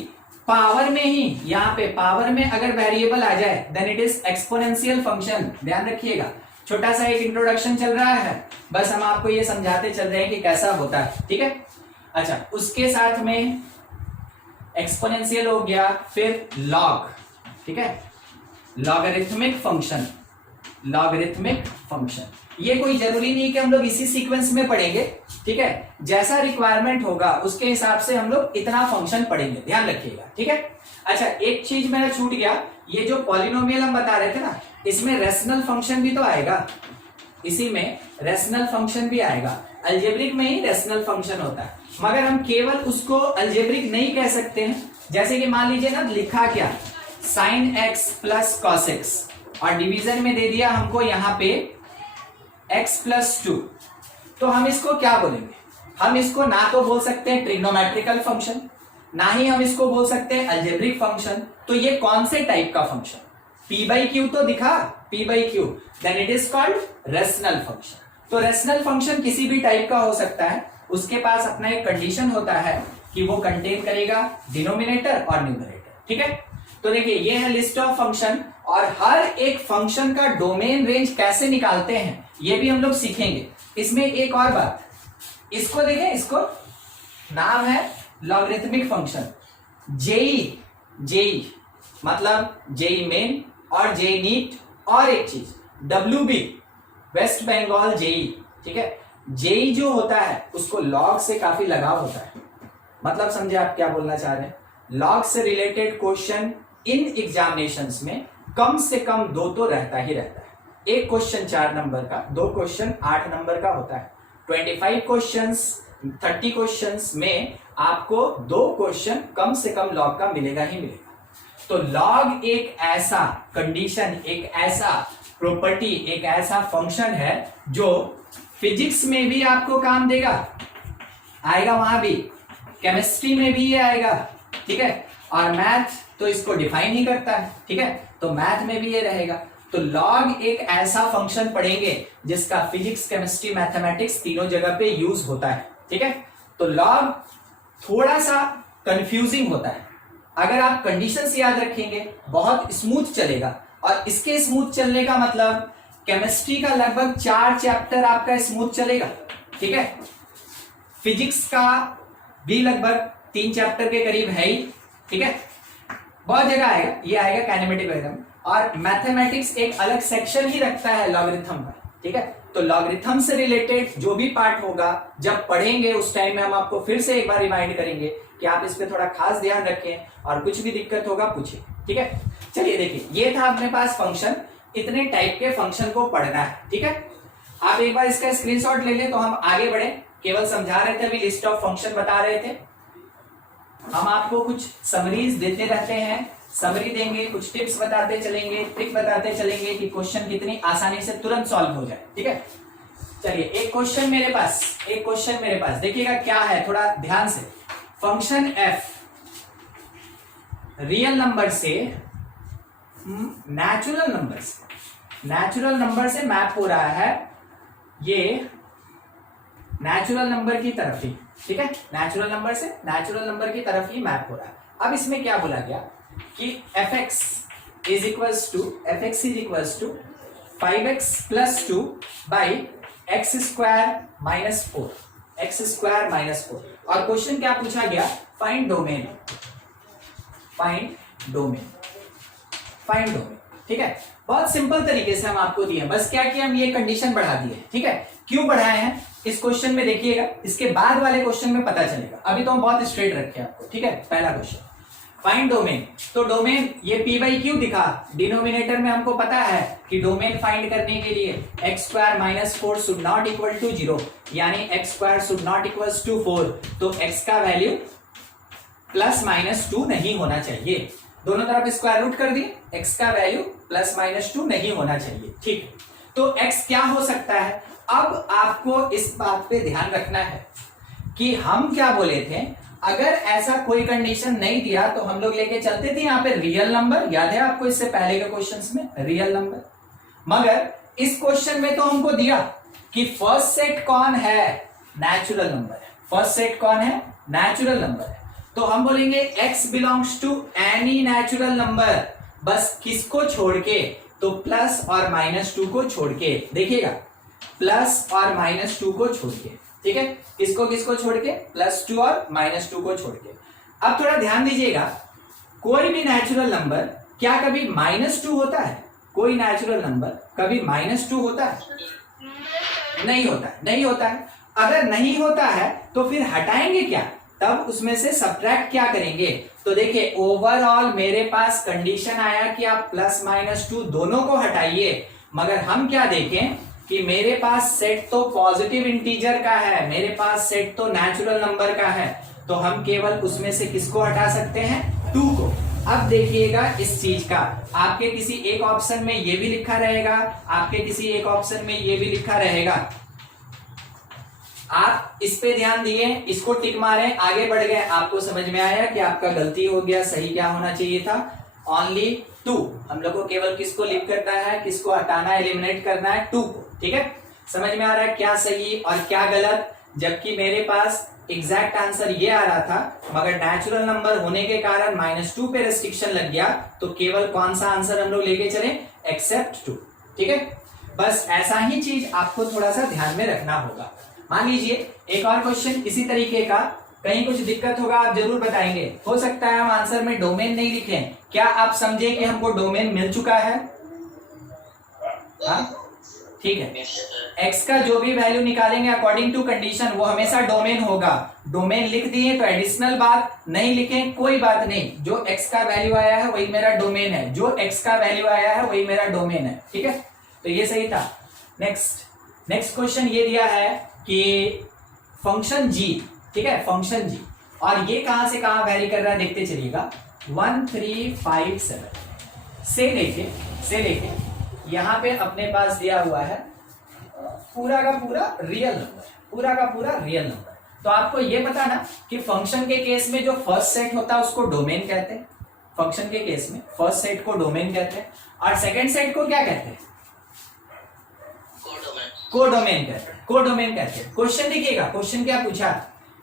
पावर में ही, यहां पे पावर में अगर वेरिएबल आ जाए then it is exponential function. ध्यान रखिएगा, छोटा सा एक इंट्रोडक्शन चल रहा है, बस हम आपको ये समझाते चल रहे हैं कि कैसा होता है, ठीक है। अच्छा, उसके साथ में एक्सपोनेंशियल हो गया, फिर लॉग, ठीक है, लॉगरिथमिक फंक्शन, लॉगरिथमिक फंक्शन। ये कोई जरूरी नहीं कि हम लोग इसी सीक्वेंस में पढ़ेंगे, ठीक है। जैसा रिक्वायरमेंट होगा उसके हिसाब से हम लोग इतना फंक्शन पढ़ेंगे, ध्यान रखिएगा, ठीक है। अच्छा, एक चीज मेरा छूट गया, ये जो पॉलिनोमियल हम बता रहे थे ना, इसमें रेशनल फंक्शन भी तो आएगा, इसी में रेशनल फंक्शन भी आएगा। अलजेब्रिक में ही रेशनल फंक्शन होता है, मगर हम केवल उसको अलजेब्रिक नहीं कह सकते हैं। जैसे कि मान लीजिए ना, लिखा क्या, sine x plus cos x, और डिवीजन में दे दिया हमको यहाँ पे x प्लस 2, तो हम इसको क्या बोलेंगे? हम इसको ना तो बोल सकते हैं ट्रिग्नोमेट्रिकल फंक्शन, ना ही हम इसको बोल सकते हैं अलजेब्रिक फंक्शन। तो ये कौन से टाइप का फंक्शन? p बाई क्यू तो दिखा, p by q, then it is called rational function. तो रेशनल फंक्शन किसी भी टाइप का हो सकता है, उसके पास अपना एक कंडीशन होता है कि वो कंटेन करेगा डिनोमिनेटर और न्यूमरेटर, ठीक है। तो देखिए, ये है लिस्ट ऑफ फंक्शन, और हर एक फंक्शन का डोमेन रेंज कैसे निकालते हैं ये भी हम लोग सीखेंगे। इसमें एक और बात, इसको देखें, इसको नाम है लॉगरिथमिक फंक्शन। जेई, जेई मतलब जेई मेन और जेई नीट, और एक चीज WB, वेस्ट बंगाल जेई, ठीक है। जेई जो होता है उसको लॉग से काफी लगाव होता है, मतलब समझे आप क्या बोलना चाह रहे हैं। लॉग से रिलेटेड क्वेश्चन इन एग्जामिनेशंस में कम से कम 2 तो रहता ही रहता है। एक क्वेश्चन 4 नंबर का, 2 क्वेश्चन 8 नंबर का होता है। 25 क्वेश्चंस, 30 क्वेश्चंस में आपको 2 क्वेश्चन कम से कम लॉग का मिलेगा ही मिलेगा। तो लॉग एक ऐसा कंडीशन, एक ऐसा प्रॉपर्टी, एक ऐसा फंक्शन है जो फिजिक्स में भी आपको काम देगा, आएगा वहां भी, केमिस्ट्री में भी ये आएगा, ठीक है। और मैथ तो इसको डिफाइन ही करता है, ठीक है, तो मैथ में भी ये रहेगा। तो लॉग एक ऐसा फंक्शन पढ़ेंगे जिसका फिजिक्स, केमिस्ट्री, मैथमेटिक्स तीनों जगह पे यूज होता है, ठीक है। तो लॉग थोड़ा सा कंफ्यूजिंग होता है, अगर आप कंडीशंस याद रखेंगे बहुत स्मूथ चलेगा। और इसके स्मूथ चलने का मतलब केमिस्ट्री का लगभग 4 चैप्टर आपका स्मूथ चलेगा, ठीक है। फिजिक्स का भी लगभग 3 चैप्टर के करीब है ही, ठीक है। बहुत जगह आएगा, ये आएगा काइनेमेटिक वगैरह। और मैथमेटिक्स एक अलग सेक्शन ही रखता है लॉगरिथम का, ठीक है। तो लॉगरिथम से रिलेटेड जो भी पार्ट होगा जब पढ़ेंगे उस टाइम में हम आपको फिर से एक बार रिमाइंड करेंगे कि आप इस पे थोड़ा खास ध्यान रखें, और कुछ भी दिक्कत होगा पूछिए, ठीक है। चलिए देखिए, ये था अपने पास फंक्शन, इतने टाइप के फंक्शन को पढ़ना है, ठीक है। आप एक बार इसका स्क्रीनशॉट ले लें तो हम आगे बढ़े। केवल समझा रहे थे, अभी लिस्ट ऑफ फंक्शन बता रहे थे। हम आपको कुछ समरीज देते रहते हैं, समरी देंगे, कुछ टिप्स बताते चलेंगे, ट्रिक बताते चलेंगे कि क्वेश्चन कितनी आसानी से तुरंत सॉल्व हो जाए, ठीक है। चलिए, एक क्वेश्चन मेरे पास देखिएगा क्या है, थोड़ा ध्यान से। फंक्शन f रियल नंबर से नेचुरल नंबर से मैप हो रहा है, ये नेचुरल नंबर की तरफ ही, ठीक है। नेचुरल नंबर की तरफ ही मैप हो रहा है। अब इसमें क्या बोला गया कि fx is equals to 5x plus 2 by x square minus 4, और क्वेश्चन क्या पूछा गया, find domain, find domain, find domain. ठीक है, बहुत सिंपल तरीके से हम आपको दिए, बस क्या किया, हम ये कंडीशन बढ़ा दिए। ठीक है, क्यों बढ़ाए हैं इस क्वेश्चन में देखिएगा, इसके बाद वाले क्वेश्चन में पता चलेगा, अभी तो हम बहुत स्ट्रेट रखे आपको। ठीक है, पहला क्वेश्चन फाइंड डोमेन, तो डोमेन ये पी बाई क्यू दिखा, डिनोमिनेटर में हमको पता है कि डोमेन फाइंड करने के लिए x square minus 4 should not equal to 0, यानी x square should not equal to 4, तो एक्स का वैल्यू प्लस माइनस 2 नहीं होना चाहिए। दोनों तरफ स्क्वायर रूट कर दी, एक्स का वैल्यू प्लस माइनस 2 नहीं होना चाहिए। ठीक, तो एक्स क्या हो सकता है, अब आपको इस बात पे ध्यान रखना है कि हम क्या बोले थे, अगर ऐसा कोई कंडीशन नहीं दिया तो हम लोग लेके चलते थे यहाँ पे रियल नंबर, याद है आपको इससे पहले के क्वेश्चंस में रियल नंबर, मगर इस क्वेश्चन में तो हमको दिया कि फर्स्ट सेट कौन है, नेचुरल नंबर है। फर्स्ट सेट कौन है, नेचुरल नंबर है, तो हम बोलेंगे x belongs to any natural number, बस किसको छोड़ के, तो प्लस और माइनस 2 को छोड़ के, देखिएगा प्लस और माइनस 2 को छोड़ के। ठीक है, किसको किसको छोड़ के, प्लस 2 और माइनस 2 को छोड़ के। अब थोड़ा ध्यान दीजिएगा, कोई भी नेचुरल नंबर क्या कभी -2 होता है, कोई नेचुरल नंबर कभी -2 होता है, नहीं होता है, नहीं होता है। अगर नहीं होता है तो फिर हटाएंगे क्या, तब उसमें से सब्ट्रैक्ट क्या करेंगे, तो देखिए ओवरऑल मेरे पास कंडीशन आया कि आप प्लस माइनस 2 दोनों को हटाइए, मगर हम क्या देखें कि मेरे पास सेट तो पॉजिटिव इंटीजर का है, मेरे पास सेट तो नेचुरल नंबर का है, तो हम केवल उसमें से किसको हटा सकते हैं, 2 को। अब देखिएगा इस चीज का, आपके किसी एक ऑप्शन में ये भी लिखा रहेगा, आपके किसी एक ऑप्शन में ये भी लिखा रहेगा, आप इस पे ध्यान दिए, इसको टिक मारे, आगे बढ़ गए, आपको समझ में आया कि आपका गलती हो गया, सही क्या होना चाहिए था, ओनली 2। हम लोग को केवल किसको लीव करना है, किसको हटाना है, एलिमिनेट करना है, 2 को। ठीक है, समझ में आ रहा है क्या सही और क्या गलत, जबकि मेरे पास एग्जैक्ट आंसर ये आ रहा था, मगर नेचुरल नंबर होने के कारण -2 पे रेस्ट्रिक्शन लग गया, तो केवल कौन सा आंसर हम लोग लेके चले, एक्सेप्ट 2। ठीक है, बस ऐसा ही चीज आपको थोड़ा सा ध्यान में रखना होगा। मान लीजिए एक और क्वेश्चन इसी तरीके का, कहीं कुछ दिक्कत होगा आप जरूर बताएंगे, हो सकता है हम आंसर में डोमेन नहीं लिखें, क्या आप समझे कि हमको डोमेन मिल चुका है, हाँ ठीक है, x का जो भी वैल्यू निकालेंगे अकॉर्डिंग टू कंडीशन वो हमेशा डोमेन होगा। डोमेन लिख दिए तो एडिशनल बात, नहीं लिखे कोई बात नहीं, जो x का वैल्यू आया है वही मेरा डोमेन है, जो x का वैल्यू आया है वही मेरा डोमेन है। ठीक है, तो ये सही था। नेक्स्ट क्वेश्चन ये दिया है कि फंक्शन g, ठीक है, फंक्शन g, और ये कहां से कहां वैरी कर रहा है देखते चलिएगा, 1 3 5 7 से लेके यहां पे अपने पास दिया हुआ है पूरा का पूरा रियल नंबर, पूरा का पूरा रियल नंबर। तो आपको ये पता ना कि फंक्शन के केस में जो फर्स्ट सेट होता है उसको डोमेन कहते हैं, फंक्शन के केस में फर्स्ट सेट को डोमेन कहते हैं, और सेकंड सेट को क्या कहते हैं, कोडोमेन कहते हैं, कोडोमेन कहते हैं। क्वेश्चन देखिएगा, क्वेश्चन क्या पूछा,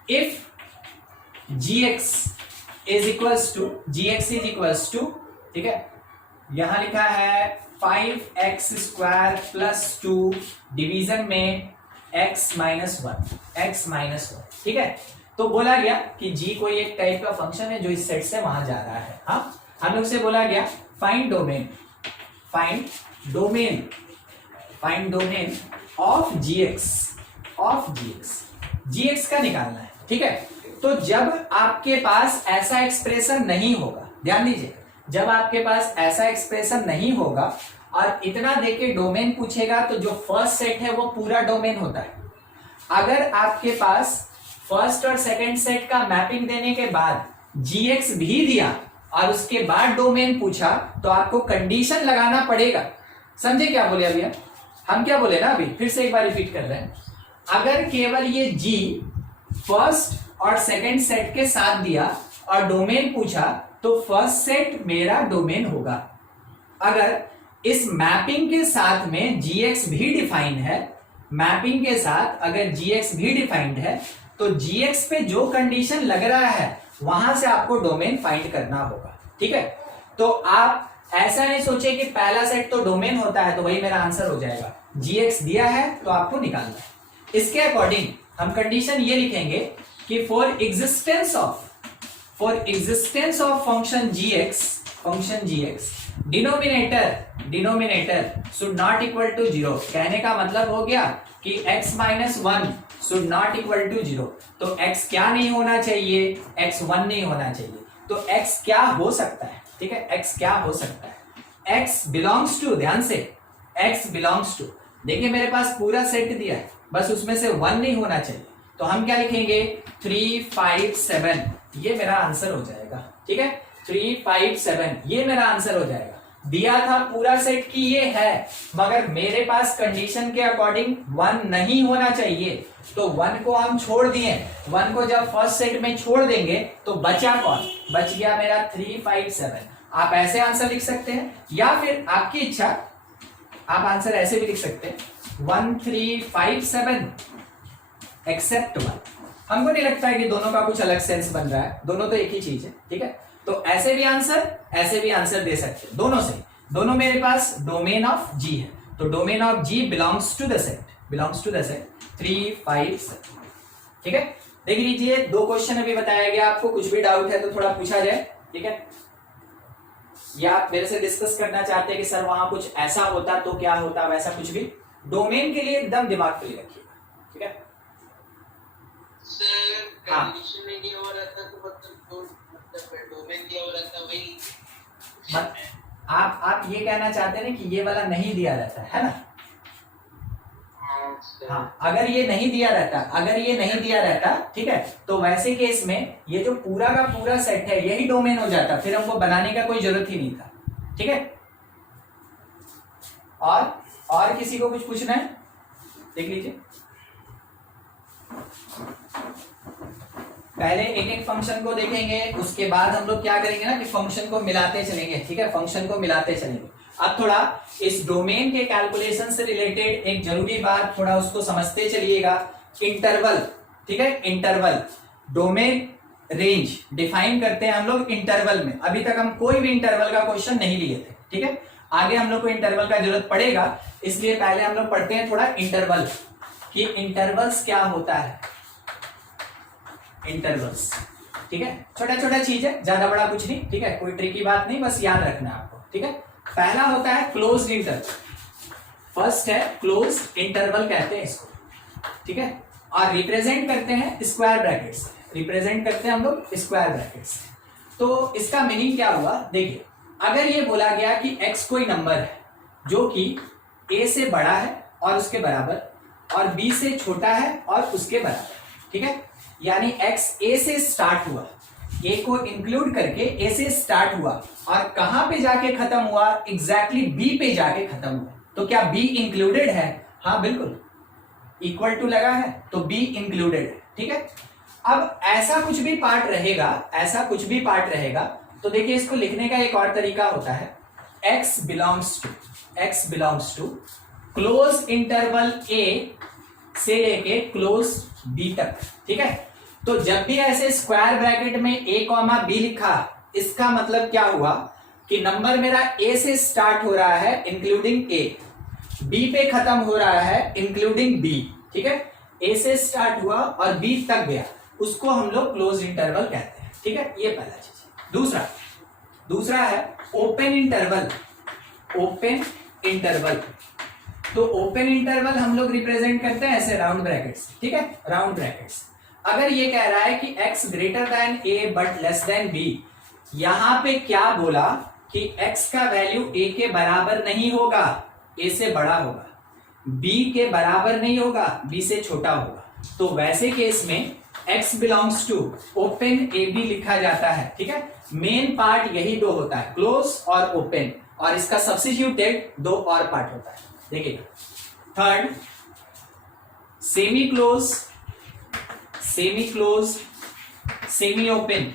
if gx is equals to, ठीक है, यहां लिखा है 5x स्क्वायर प्लस 2 डिवीजन में x माइनस 1, ठीक है। तो बोला गया कि g कोई एक टाइप का फंक्शन है जो इस सेट से वहां जा रहा है। हाँ, हम लोग से बोला गया फाइंड डोमेन ऑफ gx का निकालना है। ठीक है, तो जब आपके पास ऐसा एक्सप्रेशन नहीं होगा, ध्यान दीजिए, जब आपके पास ऐसा एक्सप्रेशन नहीं होगा और इतना देके डोमेन पूछेगा तो जो फर्स्ट सेट है वो पूरा डोमेन होता है। अगर आपके पास फर्स्ट और सेकंड सेट का मैपिंग देने के बाद gx भी दिया और उसके बाद डोमेन पूछा तो आपको कंडीशन लगाना पड़ेगा। समझे क्या बोले अभी हम क्या बोले ना, अभी फिर से एक बार रिपीट कर रहे हैं, अगर केवल ये g फर्स्ट और सेकंड सेट के साथ दिया और डोमेन पूछा तो फर्स्ट सेट मेरा डोमेन होगा। अगर इस मैपिंग के साथ में gx भी डिफाइंड है, मैपिंग के साथ अगर gx भी डिफाइंड है तो gx पे जो कंडीशन लग रहा है वहां से आपको डोमेन फाइंड करना होगा। ठीक है, तो आप ऐसा नहीं सोचे कि पहला सेट तो डोमेन होता है तो वही मेरा आंसर हो जाएगा, gx दिया है तो आपको निकालना है। इसके अकॉर्डिंग हम कंडीशन ये लिखेंगे कि for existence of function gx denominator should not equal to 0। कहने का मतलब हो गया कि x minus 1 should not equal to 0। तो x क्या नहीं होना चाहिए, x 1 नहीं होना चाहिए। तो x क्या हो सकता है, ठीक है, x क्या हो सकता है, x बिलोंग्स टू, ध्यान से, x बिलोंग्स टू, देखिए मेरे पास पूरा सेट दिया है, बस उसमें से 1 नहीं होना चाहिए। तो हम क्या लिखेंगे 3 5 7, ये मेरा आंसर हो जाएगा, ठीक है, 3 5 7 ये मेरा आंसर हो जाएगा। दिया था पूरा सेट की ये है, मगर मेरे पास कंडीशन के अकॉर्डिंग 1 नहीं होना चाहिए, तो 1 को हम छोड़ दिए। 1 को जब फर्स्ट सेट में छोड़ देंगे तो बचा कौन, बच गया मेरा 3 5 7। आप ऐसे आंसर लिख सकते हैं, या फिर आपकी इच्छा, आप आंसर ऐसे भी लिख सकते हैं 1 3 5 7 एक्सेप्ट 1। हमको नहीं लगता है कि दोनों का कुछ अलग सेंस बन रहा है, दोनों तो एक ही चीज है, ठीक है। तो ऐसे भी आंसर दे सकते हैं, दोनों से। दोनों मेरे पास डोमेन ऑफ जी है, तो domain of G belongs to the सेट 3 5 7, ठीक है। देख लीजिए, 2 क्वेश्चन अभी बताया गया आपको, कुछ भी डाउट है तो थोड़ा पूछा जाए, ठीक है। या आप मेरे से डिस्कस करना चाहते हैं कि सर वहां कुछ ऐसा होता तो क्या होता, वैसा कुछ भी, डोमेन के लिए एकदम दिमाग फ्री रखिएगा, ठीक है। सर कंडीशन में दिया हुआ रहता तो मतलब डोमेन दिया हुआ रहता वही। आप ये कहना चाहते हैं कि ये वाला नहीं दिया रहता है ना। हाँ, अगर ये नहीं दिया रहता, ठीक है, तो वैसे केस में ये जो पूरा का पूरा सेट है यही डोमेन हो जाता, फिर हमको बनाने का कोई जरूरत ही नहीं था, ठीक है। और किसी को कुछ पूछना है, देख लीजिए। पहले एक एक फंक्शन को देखेंगे, उसके बाद हम लोग क्या करेंगे ना कि फंक्शन को मिलाते चलेंगे, ठीक है, फंक्शन को मिलाते चलेंगे। अब थोड़ा इस डोमेन के कैलकुलेशन से रिलेटेड एक जरूरी बात, थोड़ा उसको समझते चलिएगा। इंटरवल, ठीक है, इंटरवल, डोमेन रेंज डिफाइन करते हैं हम लोग इंटरवल में। अभी तक हम कोई भी इंटरवल का क्वेश्चन नहीं लिए थे, ठीक है। आगे हम लोग को इंटरवल का जरूरत पड़ेगा, इसलिए पहले हम लोग पढ़ते हैं थोड़ा इंटरवल कि इंटरवल्स क्या होता है। इंटरवल्स, ठीक है, छोटा छोटा चीज है, ज्यादा बड़ा कुछ नहीं, ठीक है, कोई ट्रिकी बात नहीं, बस याद रखना है आपको, ठीक है। पहला होता है क्लोज्ड इंटरवल, फर्स्ट है क्लोज इंटरवल कहते हैं इसको, ठीक है, और रिप्रेजेंट करते हैं स्क्वायर ब्रैकेट से, रिप्रेजेंट करते हैं हम लोग स्क्वायर ब्रैकेट से। तो इसका मीनिंग क्या हुआ, देखिए, अगर ये बोला गया कि x कोई नंबर है जो कि a से बड़ा है और उसके बराबर, और b से छोटा है और उसके बराबर, ठीक है, यानी x a से स्टार्ट हुआ, a को इंक्लूड करके a से स्टार्ट हुआ और कहां पे जाके खत्म हुआ, एग्जैक्टली b पे जाके खत्म हुआ। तो क्या b इंक्लूडेड है, हाँ बिल्कुल, इक्वल टू लगा है तो b इंक्लूडेड है, ठीक है। अब ऐसा कुछ भी पार्ट रहेगा, तो देखिए इसको लिखने का एक और तरीका होता है, x belongs to close interval a से लेके क्लोज b तक, ठीक है। तो जब भी ऐसे स्क्वायर ब्रैकेट में a कॉमा b लिखा, इसका मतलब क्या हुआ कि नंबर मेरा a से स्टार्ट हो रहा है इंक्लूडिंग a, b पे खत्म हो रहा है इंक्लूडिंग b, ठीक है। a से स्टार्ट हुआ और b तक गया, उसको हम लोग क्लोज इंटरवल कहते हैं, ठीक है, ये पहला चीज। दूसरा है ओपन इंटरवल। तो ओपन इंटरवल हम लोग रिप्रेजेंट करते हैं ऐसे राउंड ब्रैकेट्स, ठीक है, राउंड ब्रैकेट्स। अगर ये कह रहा है कि x greater then a but less than b, यहां पे क्या बोला कि x का वैल्यू a के बराबर नहीं होगा, a से बड़ा होगा, b के बराबर नहीं होगा, b से छोटा होगा। तो वैसे केस में x belongs to open A B लिखा जाता है, ठीक है। मेन पार्ट यही दो होता है, क्लोज और ओपन, और इसका सब्स्टिट्यूटेड 2 और पार्ट होता है। देखिएगा, third semi close, semi open,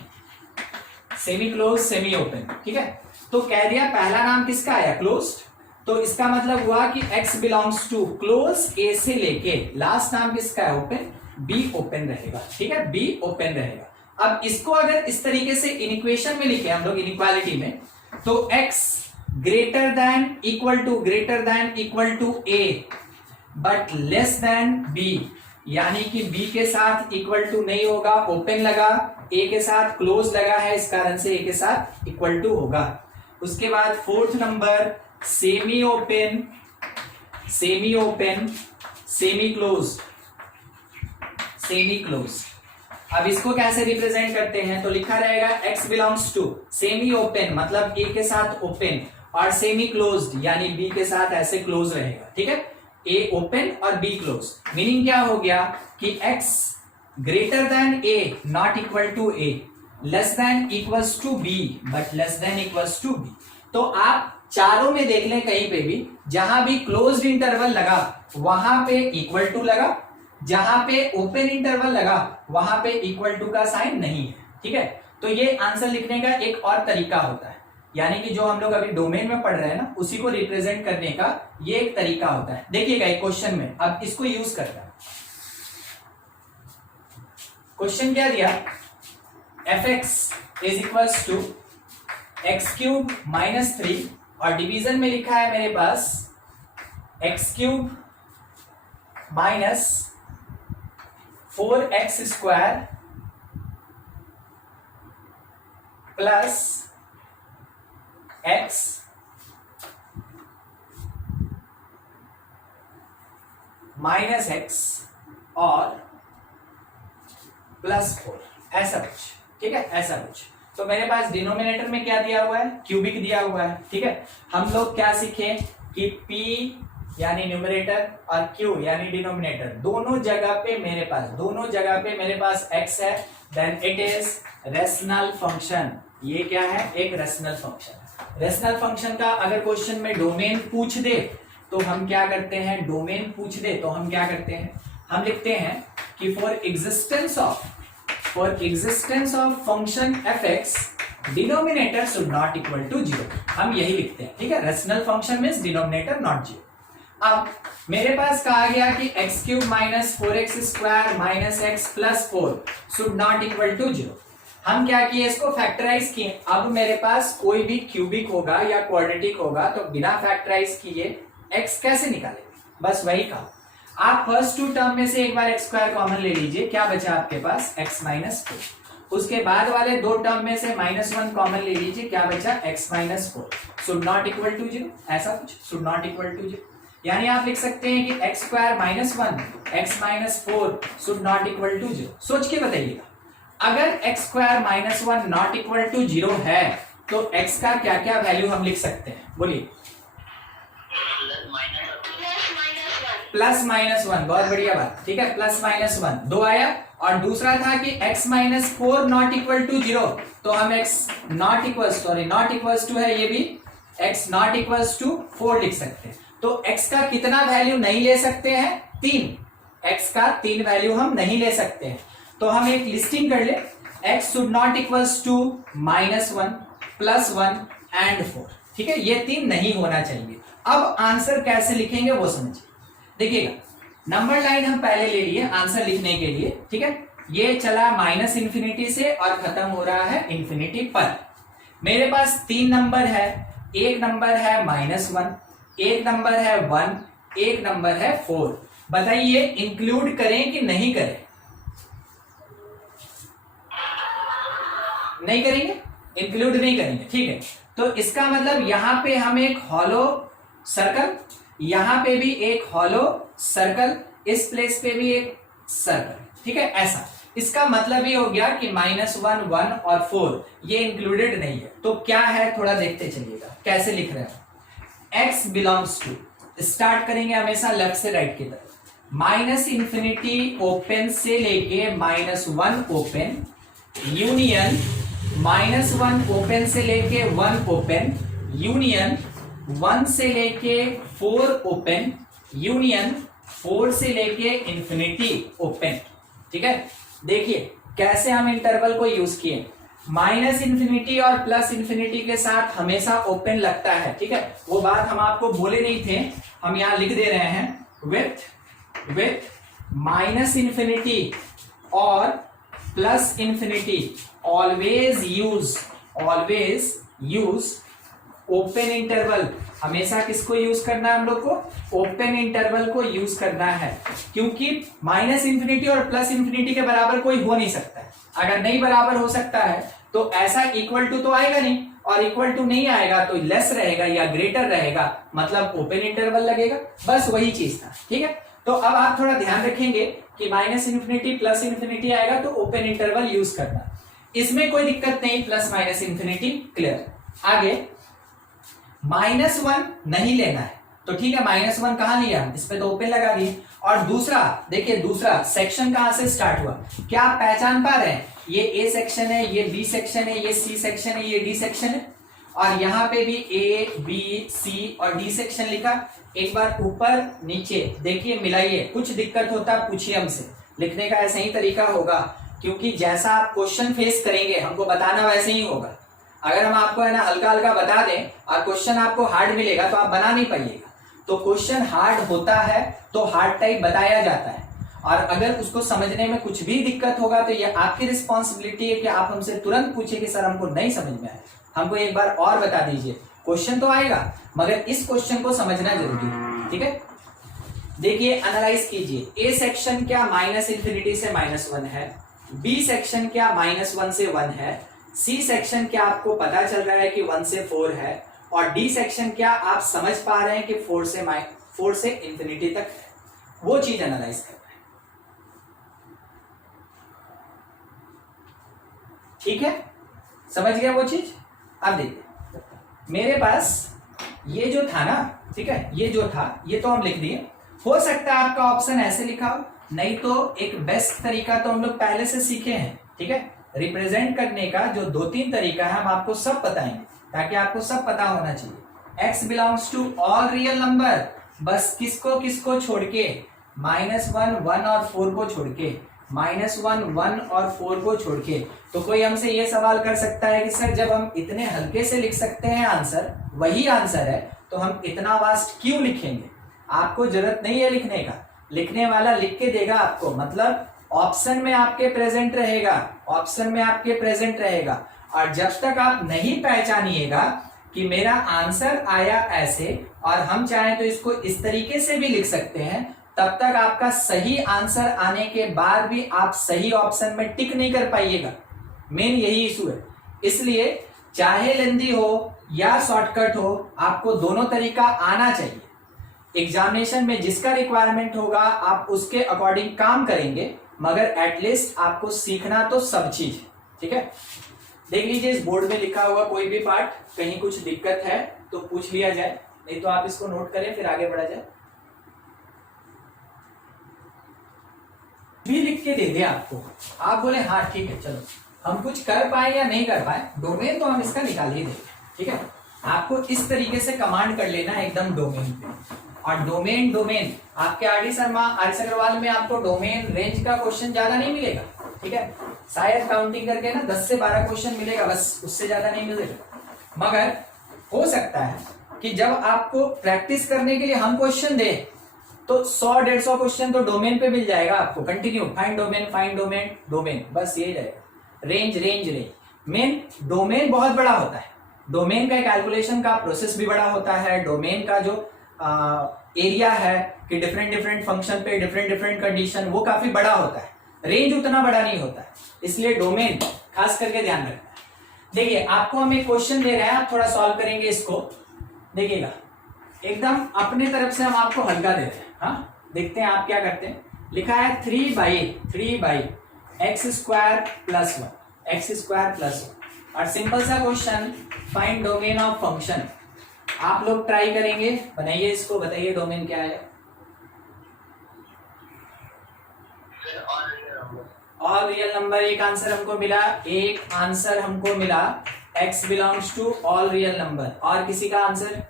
ठीक है। तो कह दिया पहला नाम किसका आया, क्लोज्ड, तो इसका मतलब हुआ कि x belongs to close a से लेके लास्ट नाम किसका है, ओपन, b ओपन रहेगा, ठीक है, b ओपन रहेगा। अब इसको अगर इस तरीके से इक्वेशन में लिखे हम लोग, इनइक्वालिटी में, तो x greater than equal to a but less than b, यानी कि बी के साथ इक्वल टू नहीं होगा, ओपन लगा, ए के साथ क्लोज लगा है, इस कारण से ए के साथ इक्वल टू होगा। उसके बाद fourth number semi open, semi open, semi close, semi close. अब इसको कैसे रिप्रेजेंट करते हैं, तो लिखा रहेगा x belongs to semi open मतलब ए के साथ ओपन और सेमी क्लोज्ड यानी बी के साथ ऐसे क्लोज रहेगा। ठीक है, ए ओपन और बी क्लोज। मीनिंग क्या हो गया कि x greater than A not equal to A, less than equals to B but less than equals to B. तो आप चारों में देख लें, कहीं पे भी जहां भी क्लोज्ड इंटरवल लगा वहां पे इक्वल टू लगा, जहां पे ओपन इंटरवल लगा वहां पे इक्वल टू का साइन नहीं है। ठीक है, तो ये आंसर लिखने का एक और तरीका होता है, यानी कि जो हम लोग अभी डोमेन में पढ़ रहे हैं ना, उसी को रिप्रेजेंट करने का ये एक तरीका होता है। देखिएगा एक क्वेश्चन में अब इसको यूज करना। क्वेश्चन क्या दिया, fx is equals to x cube minus 3 और डिवीजन में लिखा है मेरे पास x cube minus 4x square plus x minus x और प्लस 4, ऐसा कुछ। ठीक है, ऐसा कुछ। तो मेरे पास डिनोमिनेटर में क्या दिया हुआ है, क्यूबिक दिया हुआ है। ठीक है, हम लोग क्या सीखे कि p यानी न्यूमरेटर और q यानी डिनोमिनेटर, दोनों जगह पे मेरे पास x है, then it is rational function. ये क्या है, एक रेशनल फंक्शन। रेशनल फंक्शन का अगर क्वेश्चन में डोमेन पूछ दे तो हम क्या करते हैं, डोमेन पूछ दे तो हम क्या करते हैं, हम लिखते हैं कि for existence of function fx denominator should not equal to 0, हम यही लिखते हैं। ठीक है, rational function means denominator not 0। अब मेरे पास कहा गया कि x cube minus 4x square minus x plus 4 should not equal to 0। हम क्या किए, इसको फैक्टराइज किए। अब मेरे पास कोई भी क्यूबिक होगा या क्वाड्रेटिक होगा तो बिना फैक्टराइज किए x कैसे निकालेंगे, बस वही कहा। आप फर्स्ट टू टर्म में से एक बार एक्स स्क्वायर कॉमन ले लीजिए, क्या बचा आपके पास x माइनस 4। उसके बाद वाले दो टर्म में से -1 कॉमन ले लीजिए, क्या बचा x minus 4 should not equal to 0, ऐसा कुछ शुड नॉट इक्वल टू 0। यानी आप लिख सकते हैं कि x square minus 1 x minus 4 should not equal to 0। सोच के बताइएगा, अगर x square minus 1 not equal to 0 है तो एक्स का क्या क्या वैल्यू हम लिख सकते हैं, बोलिए। प्लस माइनस 1, बहुत बढ़िया बात। ठीक है, प्लस माइनस 1 दो आया, और दूसरा था कि x minus 4 not equal to 0, तो हम x नॉट इक्वल्स टू है, ये भी x नॉट इक्वल्स टू 4 लिख सकते हैं। तो x का कितना वैल्यू नहीं ले सकते हैं, 3। x का 3 वैल्यू हम नहीं ले सकते हैं, तो हम एक लिस्टिंग कर ले, x should not equals to -1 +1 and 4। ठीक है, ये 3 नहीं होना चाहिए। अब आंसर कैसे लिखेंगे वो समझिए। देखिएगा, नंबर लाइन हम पहले ले लिए आंसर लिखने के लिए। ठीक है, ये चला माइनस इंफिनिटी से और खत्म हो रहा है इंफिनिटी पर। मेरे पास 3 नंबर है, एक नंबर है -1, एक नंबर है 1, एक नंबर है 4। बताइए इंक्लूड करें कि नहीं करें, नहीं करेंगे, इंक्लूड नहीं करेंगे। ठीक है, तो इसका मतलब यहां पे हम एक हॉलो सर्कल, यहां पे भी एक हॉलो सर्कल, इस प्लेस पे भी एक सर्कल। ठीक है, ऐसा इसका मतलब ये हो गया कि -1, 1 और 4 ये इंक्लूडेड नहीं है। तो क्या है थोड़ा देखते चलिएगा कैसे लिख रहे हैं। x बिलोंग्स टू, स्टार्ट करेंगे हमेशा लेफ्ट से राइट की तरफ, माइनस इंफिनिटी ओपन से लेके -1 ओपन, यूनियन -1 ओपन से लेके 1 ओपन, यूनियन 1 से लेके 4 ओपन, यूनियन 4 से लेके इंफिनिटी ओपन। ठीक है, देखिए कैसे हम इंटरवल को यूज किए, माइनस इंफिनिटी और प्लस इंफिनिटी के साथ हमेशा ओपन लगता है। ठीक है, वो बात हम आपको बोले नहीं थे, हम यहां लिख दे रहे हैं, विथ माइनस इंफिनिटी और plus infinity always use open interval, हमेशा किसको यूज करना है हम लोग को? ओपन इंटरवल को यूज करना है, क्योंकि माइनस इंफिनिटी और प्लस इंफिनिटी के बराबर कोई हो नहीं सकता है। अगर नहीं बराबर हो सकता है तो ऐसा इक्वल टू तो आएगा नहीं, और इक्वल टू नहीं आएगा तो लेस रहेगा या ग्रेटर रहेगा, मतलब ओपन इंटरवल लगेगा। बस वही चीज था, ठीक है। तो अब आप थोड़ा ध्यान रखेंगे कि माइनस इंफिनिटी प्लस इंफिनिटी आएगा तो ओपन इंटरवल यूज करना, इसमें कोई दिक्कत नहीं, प्लस माइनस इंफिनिटी क्लियर। आगे -1 नहीं लेना है तो ठीक है, -1 कहां लिया हम, इस पे तो ओपन लगा दिए। और दूसरा देखिए, दूसरा सेक्शन कहां से स्टार्ट हुआ, क्या आप पहचान पा रहे हैं? ये ए सेक्शन है, ये बी सेक्शन है, ये सी सेक्शन है, ये डी सेक्शन है, और यहां पे भी ए बी सी और डी सेक्शन लिखा। एक बार ऊपर नीचे देखिए, मिलाइए, कुछ दिक्कत होता है पूछिए हमसे, लिखने का ऐसा ही तरीका होगा, क्योंकि जैसा आप क्वेश्चन फेस करेंगे हमको बताना वैसे ही होगा। अगर हम आपको है ना हल्का हल्का बता दें और क्वेश्चन आपको हार्ड मिलेगा तो आप बना नहीं पाइएगा। तो क्वेश्चन हार्ड होता है तो हार्ड टाइप बताया जाता है, और अगर उसको समझने में कुछ भी दिक्कत होगा तो ये आपकी रिस्पॉन्सिबिलिटी है कि आप हमसे तुरंत पूछिए कि सर हमको नहीं समझ में आया, हमको एक बार और बता दीजिए। क्वेश्चन तो आएगा मगर इस क्वेश्चन को समझना जरूरी है, ठीक है। देखिए एनालाइज कीजिए, ए सेक्शन क्या माइनस इंफिनिटी से -1 है, बी सेक्शन क्या -1 से 1 है, सी सेक्शन क्या आपको पता चल रहा है कि 1 से 4 है, और डी सेक्शन क्या आप समझ पा रहे हैं कि 4 से इंफिनिटी तक है, वो चीज एनालाइज करना है, ठीक है। समझ गया वो चीज। अब देखिए मेरे पास ये जो था ना, ठीक है, ये जो था ये तो हम लिख दिए। हो सकता है आपका ऑप्शन ऐसे लिखा हो, नहीं तो एक बेस्ट तरीका तो हम लोग पहले से सीखे हैं, ठीक है। रिप्रेजेंट करने का जो 2-3 तरीका है हम आपको सब बताएंगे, ताकि आपको सब पता होना चाहिए। x belongs to all real number, बस किसको किसको छोड़ के, -1 1 और 4 को छोड़ के, -1 1 और 4 को छोड़ के। तो कोई हमसे ये सवाल कर सकता है कि सर जब हम इतने हल्के से लिख सकते हैं आंसर, वही आंसर है, तो हम इतना वास्ट क्यों लिखेंगे? आपको जरूरत नहीं है लिखने का, लिखने वाला लिख के देगा आपको, मतलब ऑप्शन में आपके प्रेजेंट रहेगा, ऑप्शन में आपके प्रेजेंट रहेगा। और जब तक आप नहीं पहचानिएगा कि मेरा आंसर आया ऐसे और हम चाहें तो इसको इस तरीके से भी लिख सकते हैं, तब तक आपका सही आंसर आने के बाद भी आप सही ऑप्शन में टिक नहीं कर पाइएगा। मेन यही इशू है। इसलिए चाहे लेंदी हो या शॉर्टकट हो, आपको दोनों तरीका आना चाहिए। एग्जामिनेशन में जिसका रिक्वायरमेंट होगा आप उसके अकॉर्डिंग काम करेंगे, मगर एटलीस्ट आपको सीखना तो सब चीज, ठीक है। देख लीजिए इस बोर्ड में लिखा हुआ कोई भी पार्ट, कहीं कुछ दिक्कत है तो पूछ लिया जाए, नहीं तो आप इसको नोट करें फिर आगे बढ़ा जाए। भी लिख के दे दे आपको, आप बोले हाँ ठीक है चलो हम कुछ कर पाए या नहीं कर पाए, डोमेन तो हम इसका निकाल ही देंगे, ठीक है। आपको इस तरीके से कमांड कर लेना है एकदम डोमेन पे। और डोमेन आपके आर एस अग्रवाल में आपको डोमेन रेंज का क्वेश्चन ज्यादा नहीं मिलेगा, ठीक है। शायद काउंटिंग करके ना 10 से 12 क्वेश्चन मिलेगा, बस उससे ज्यादा नहीं मिलेगा। मगर हो सकता है कि जब आपको प्रैक्टिस करने के लिए हम क्वेश्चन दे तो 100-150 क्वेश्चन तो डोमेन पे मिल जाएगा आपको, कंटिन्यू फाइंड डोमेन, बस ये रहेगा। रेंज मेन डोमेन बहुत बड़ा होता है, डोमेन का कैलकुलेशन का प्रोसेस भी बड़ा होता है, डोमेन का जो एरिया है कि डिफरेंट फंक्शन पे डिफरेंट कंडीशन, वो काफी बड़ा होता है। रेंज उतना बड़ा नहीं होता है, इसलिए डोमेन खास करके ध्यान रखना है। देखिए आपको हम एक क्वेश्चन दे रहे हैं, आप थोड़ा सॉल्व करेंगे इसको, देखिएगा एकदम अपने तरफ से हम आपको हल्का दे रहे हैं। हाँ देखते हैं आप क्या करते हैं। लिखा है 3/x² + 1 और सिंपल सा question, find domain of function. आप लोग ट्राई करेंगे, बनाइए इसको, बताइए डोमेन क्या है। ऑल रियल नंबर एक आंसर हमको मिला, x belongs to all real number. और किसी का आंसर?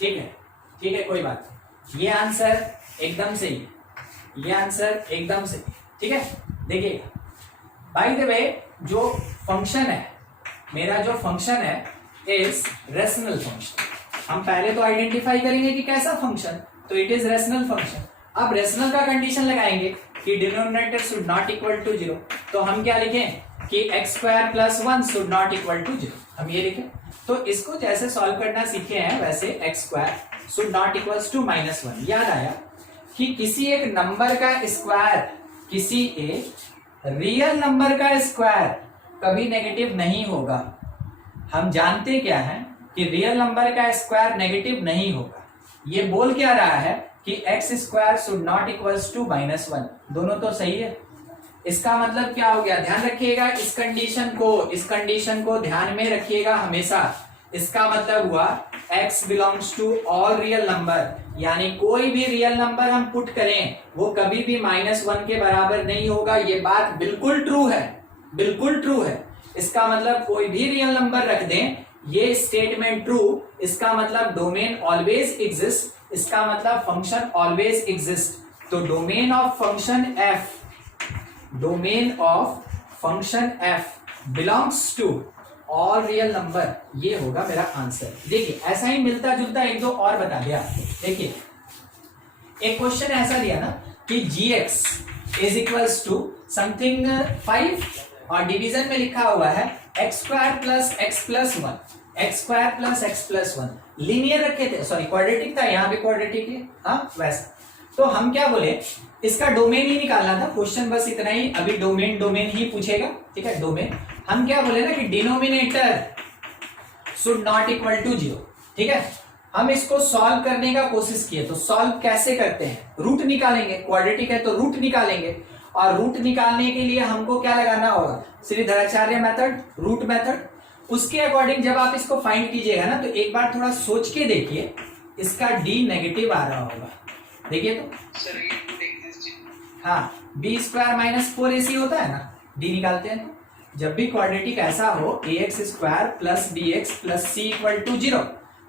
ठीक है कोई बात नहीं, ये आंसर एकदम सही है, ये आंसर एकदम सही, ठीक है। देखिएगा बाय द वे जो फंक्शन है, मेरा जो फंक्शन है इज रेशनल फंक्शन। हम पहले तो आइडेंटिफाई करेंगे कि कैसा फंक्शन, तो इट इज रेशनल फंक्शन। अब रेशनल का कंडीशन लगाएंगे कि denominator should not equal to 0, तो हम क्या लिखें कि x square plus 1 should not equal to 0, हम ये लिखें। तो इसको जैसे सॉल्व करना सीखे हैं वैसे x square should not equals to -1। याद आया कि किसी एक नंबर का स्क्वायर, किसी एक रियल नंबर का स्क्वायर कभी नेगेटिव नहीं होगा। हम जानते क्या है कि रियल नंबर का स्क्वायर नेगेटिव नहीं होगा। ये बोल क्या रहा है कि x square should not equals to -1, दोनों तो सही है। इसका मतलब क्या हो गया, ध्यान रखिएगा इस कंडीशन को ध्यान में रखिएगा हमेशा। इसका मतलब हुआ x belongs to all real number, यानी कोई भी रियल नंबर हम पुट करें वो कभी भी -1 के बराबर नहीं होगा। ये बात बिल्कुल ट्रू है, बिल्कुल ट्रू है। इसका मतलब कोई भी रियल नंबर रख दें, ये स्टेटमेंट ट्रू। इसका मतलब डोमेन ऑलवेज एग्जिस्ट, इसका मतलब फंक्शन ऑलवेज एग्जिस्ट। तो domain of function f belongs to all real number, ये होगा मेरा आंसर। देखिए ऐसा ही मिलता जुलता एक दो और बता दिया। देखिए एक क्वेश्चन ऐसा दिया ना कि gx is equals to something 5 और डिवीजन में लिखा हुआ है x square plus x plus 1, x square plus x plus 1। Linear रखे थे, सॉरी क्वाड्रेटिक था, यहाँ पे क्वाड्रेटिक है, हाँ वैसा। तो हम क्या बोले, इसका डोमेन ही निकालना था, क्वेश्चन बस इतना ही। अभी डोमेन ही पूछेगा, ठीक है। डोमेन हम क्या बोले ना कि denominator should not equal to 0, ठीक है। हम इसको सॉल्व करने का कोशिश किए, तो सॉल्व कैसे करते हैं, रूट निकालेंगे। क्वाड्रेटिक है तो रूट निकालेंगे, और रूट निकालने के लिए हमको क्या लगाना होगा, श्रीधराचार्य मेथड, रूट मेथड। उसके अकॉर्डिंग जब आप इसको फाइंड कीजिएगा ना, तो एक बार थोड़ा सोच के देखिए, इसका डी नेगेटिव आ रहा होगा। देखिए तो सर ये रूट एग्जिस्ट, हाँ, बी स्क्वायर माइनस 4ac होता है ना, डी निकालते हैं। तो जब भी क्वाड्रेटिक ऐसा हो ax square plus bx plus c equal to 0,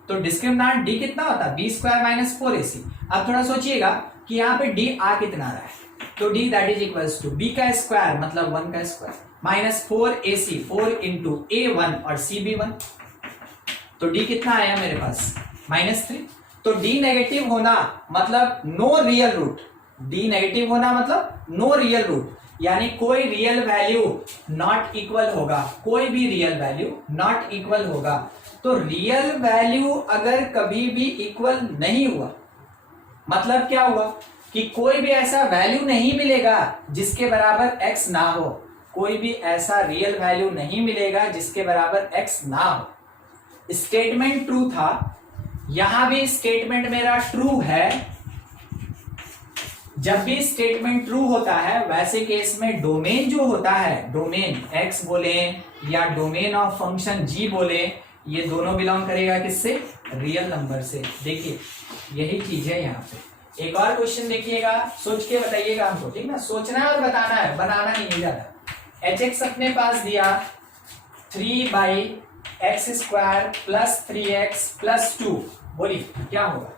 तो डिस्क्रिमिनेंट d कितना होता है, बी स्क्वायर माइनस 4ac। अब थोड़ा सोचिएगा कि यहाँ पे d आ कितना रहा है, तो d that is equals to b का स्क्वायर मतलब 1 का square minus 4ac, 4 into a1 और c भी 1, तो d कितना आया मेरे पास -3। तो d नेगेटिव होना मतलब no real root, d negative होना मतलब नो रियल रूट, यानी कोई रियल वैल्यू नॉट इक्वल होगा, कोई भी रियल वैल्यू नॉट इक्वल होगा। तो रियल वैल्यू अगर कभी भी इक्वल नहीं हुआ, मतलब क्या हुआ कि कोई भी ऐसा वैल्यू नहीं मिलेगा जिसके बराबर x ना हो, कोई भी ऐसा रियल वैल्यू नहीं मिलेगा जिसके बराबर x ना हो। स्टेटमेंट ट्रू था, यहां भी स्टेटमेंट मेरा ट्रू है। जब भी स्टेटमेंट ट्रू होता है वैसे केस में डोमेन जो होता है, डोमेन x बोले या डोमेन ऑफ फंक्शन g बोले, ये दोनों बिलोंग करेगा किससे, रियल नंबर से। देखिए यही चीज है यहाँ पे। एक और क्वेश्चन देखिएगा, सोच के बताइएगा हमको, ठीक ना, सोचना है और बताना है, बनाना नहीं है ज्यादा। hx अपने पास दिया 3/x square plus 3x plus 2, बोलिए क्या होगा,